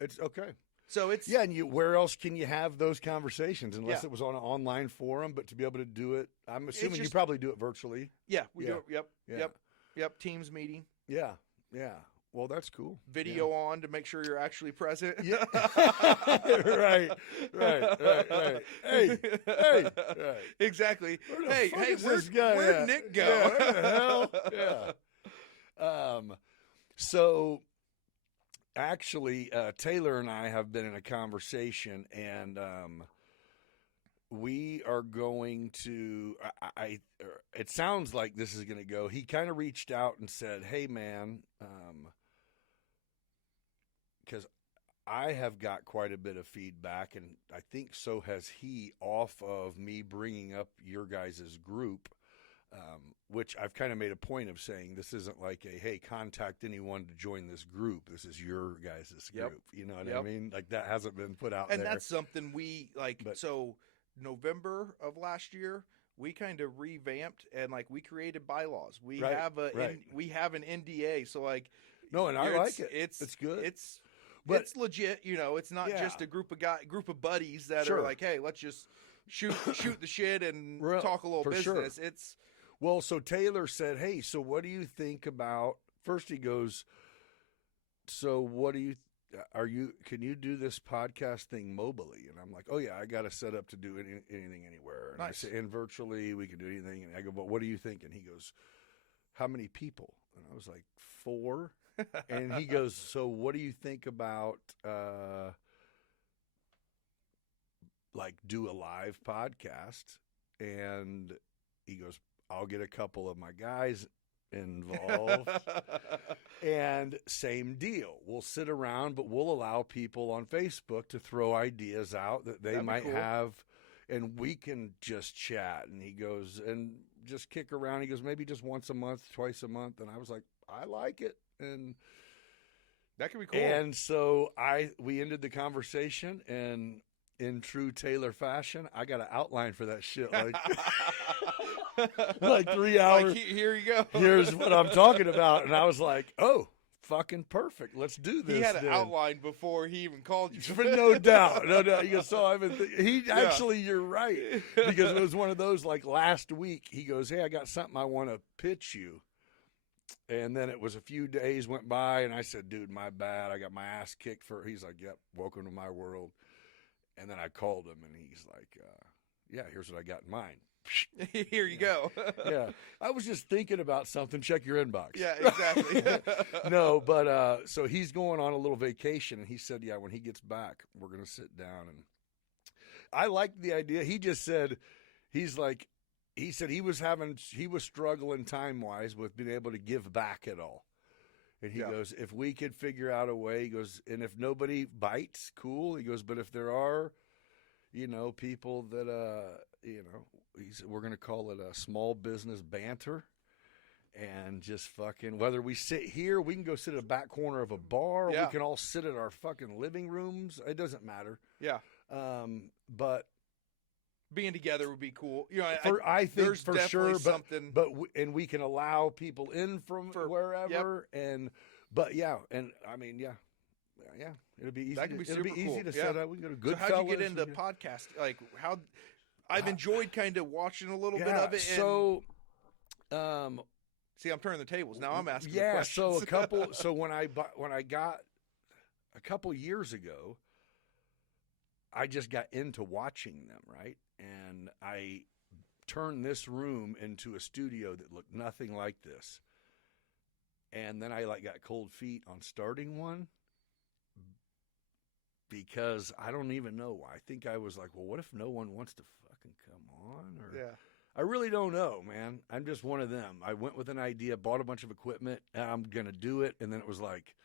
It's okay. So it's and where else can you have those conversations unless it was on an online forum? But to be able to do it, I'm assuming you probably do it virtually. Yeah, we do it. Yep. Teams meeting. Yeah. Well, that's cool. Video on to make sure you're actually present. Yeah. Right. Hey. Right. Exactly. Hey, this guy where'd Nick go? Yeah, what the hell? Yeah. So actually, Taylor and I have been in a conversation, and we are going to. It sounds like this is going to go. He kind of reached out and said, "Hey, man," because I have got quite a bit of feedback, and I think so has he, off of me bringing up your guys' group. Which I've kind of made a point of saying this isn't like hey, contact anyone to join this group. This is your guys' group. You know what I mean? Like that hasn't been put out there. And that's something we like. So November of last year, we kind of revamped and we created bylaws. We have we have an NDA. So no, and I like it. It's good. It's legit. It's not just a group of buddies that are like, hey, let's just shoot the shit and talk a little business. Sure. It's. Well, so Taylor said, hey, so what do you think about, first he goes, so what do you, can you do this podcast thing mobily? And I'm like, oh yeah, I got to set up to do anything anywhere. And nice. I say, and virtually we can do anything. And I go, but what do you think? And he goes, how many people? And I was like, 4. And he goes, so what do you think about, do a live podcast? And he goes, I'll get a couple of my guys involved. And same deal. We'll sit around, but we'll allow people on Facebook to throw ideas out that they might have, and we can just chat. And he goes, and just kick around. He goes, maybe just once a month, twice a month. And I was like, I like it. And that could be cool. And so we ended the conversation, and in true Taylor fashion, I got an outline for that shit. Like 3 hours. Here you go. Here's what I'm talking about. And I was like, oh, fucking perfect. Let's do this. He had an outline before he even called you. No doubt. He goes, so I've been actually, you're right. Because it was one of those, last week, he goes, hey, I got something I want to pitch you. And then it was a few days went by, and I said, dude, my bad. I got my ass kicked he's like, yep, welcome to my world. And then I called him, and he's like, yeah, here's what I got in mind. Here you go. Yeah. I was just thinking about something. Check your inbox. Yeah, exactly. No, but so he's going on a little vacation, and he said, yeah, when he gets back, we're going to sit down. And I liked the idea. He just said, he said he was struggling time-wise with being able to give back at all. And he goes, if we could figure out a way, he goes, and if nobody bites, cool. He goes, but if there are, people that, he said, we're going to call it a small business banter, and just fucking, whether we sit here, we can go sit at the back corner of a bar, we can all sit at our fucking living rooms. It doesn't matter. Yeah. But being together would be cool. I think there's for definitely sure, something. And we can allow people in from wherever, and I mean, yeah, it'll be easy. That could be it'll super be easy cool. to set up. We can go to Goodfellas. So how'd you get into podcast? How? I've enjoyed kind of watching a little bit of it. So See, I'm turning the tables now. I'm asking. Yeah, the so questions. when I got a couple years ago, I just got into watching them, right? And I turned this room into a studio that looked nothing like this. And then I got cold feet on starting one because I don't even know why. I think I was like, well, what if no one wants to fucking come on? Or Yeah. I really don't know, man. I'm just one of them. I went with an idea, bought a bunch of equipment, and I'm going to do it. And then it was like,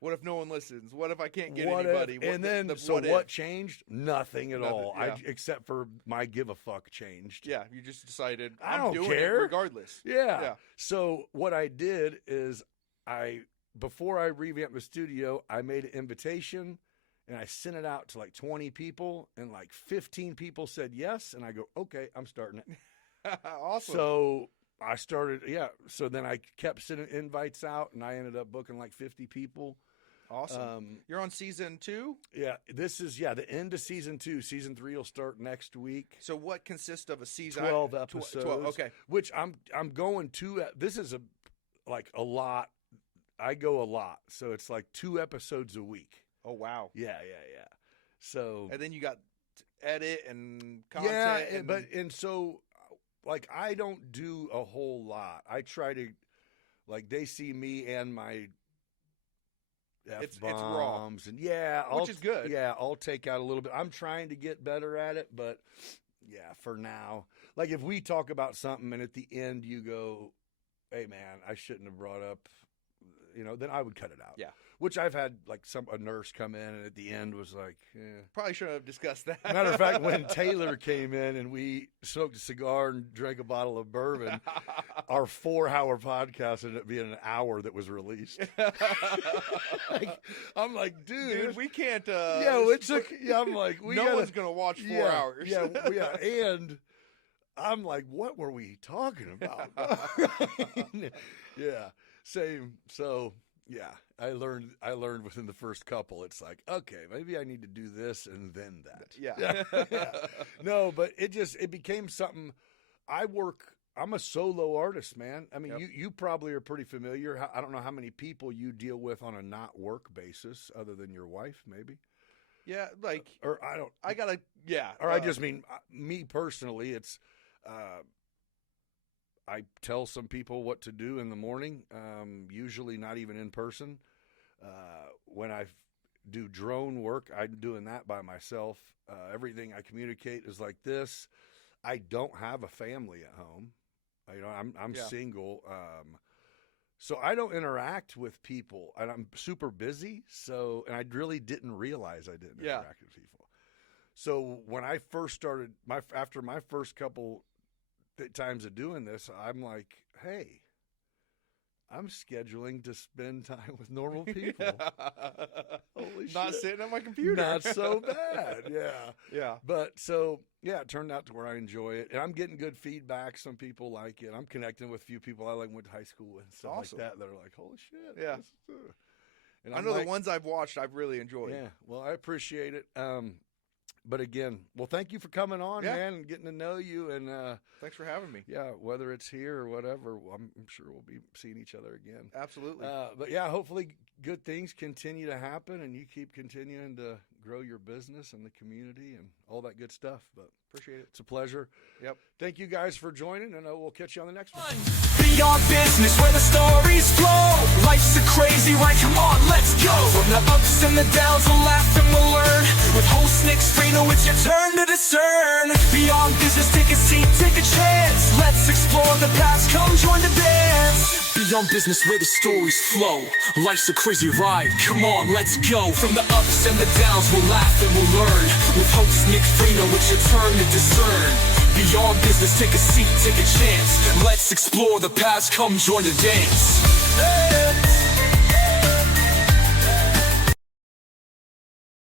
What if no one listens? What if I can't get what anybody? if? And then, what changed? Nothing at Nothing, all. yeah. Except for my give a fuck changed. Yeah, you just decided I I'm don't doing care. it regardless. Yeah. So what I did is before I revamped the studio, I made an invitation and I sent it out to like 20 people, and like 15 people said yes. And I go, okay, I'm starting it. Awesome. So I started, So then I kept sending invites out, and I ended up booking like 50 people. Awesome. You're on season 2? Yeah, this is the end of season 2. Season 3 will start next week. So what consists of a season? 12 episodes. 12, okay. Which I'm going to. This is a lot. I go a lot, so it's like 2 episodes a week. Oh wow. Yeah. So And then you got edit and content. So like I don't do a whole lot. I try to they see me and my it's raw, and which is good. Yeah, I'll take out a little bit. I'm trying to get better at it, but yeah, for now, like if we talk about something and at the end you go, "Hey man, I shouldn't have brought up," then I would cut it out. Yeah. Which I've had a nurse come in and at the end was like, Probably shouldn't have discussed that. Matter of fact, when Taylor came in and we smoked a cigar and drank a bottle of bourbon, our 4-hour podcast ended up being an hour that was released. I'm like, dude, we can't. I'm like, one's gonna watch 4 hours. Yeah, and I'm like, what were we talking about? Yeah, same. So. Yeah, I learned within the first couple. It's like, okay, maybe I need to do this and then that. Yeah. No, but it became something. I'm a solo artist, man. I mean, Yep. you probably are pretty familiar. I don't know how many people you deal with on a not work basis, other than your wife, maybe. Yeah, Or I don't. I gotta. Yeah. Or I just mean me personally. It's. I tell some people what to do in the morning, usually not even in person. When I do drone work, I'm doing that by myself. Everything I communicate is like this. I don't have a family at home. I'm single. So I don't interact with people, and I'm super busy. And I really didn't realize I didn't interact with people. So when I first started, after my first couple times of doing this, I'm like, hey, I'm scheduling to spend time with normal people. Holy shit. Not sitting at my computer. Not so bad. Yeah. Yeah. But it turned out to where I enjoy it. And I'm getting good feedback. Some people like it. I'm connecting with a few people I went to high school with and stuff awesome. like that are like, holy shit. Yeah. And I know the ones I've watched, I've really enjoyed. Yeah. Well, I appreciate it. But again, thank you for coming on, man, and getting to know you. And thanks for having me. Yeah, whether it's here or whatever, I'm sure we'll be seeing each other again. Absolutely. But yeah, hopefully good things continue to happen, and you keep continuing to grow your business and the community and all that good stuff. But appreciate it. It's a pleasure. Yep. Thank you guys for joining, and we'll catch you on the next one. Be our business where the stories flow. Life's a crazy ride, come on, let's go. From the ups and the downs, we'll laugh and we'll learn. With host Nick Freno, it's your turn to discern. Beyond business, take a seat, take a chance. Let's explore the past, come join the dance. Beyond business where the stories flow. Life's a crazy ride, come on, let's go. From the ups and the downs, we'll laugh and we'll learn. With host Nick Freno, it's your turn to discern. Beyond business, take a seat, take a chance. Let's explore the past, come join the dance. Hey.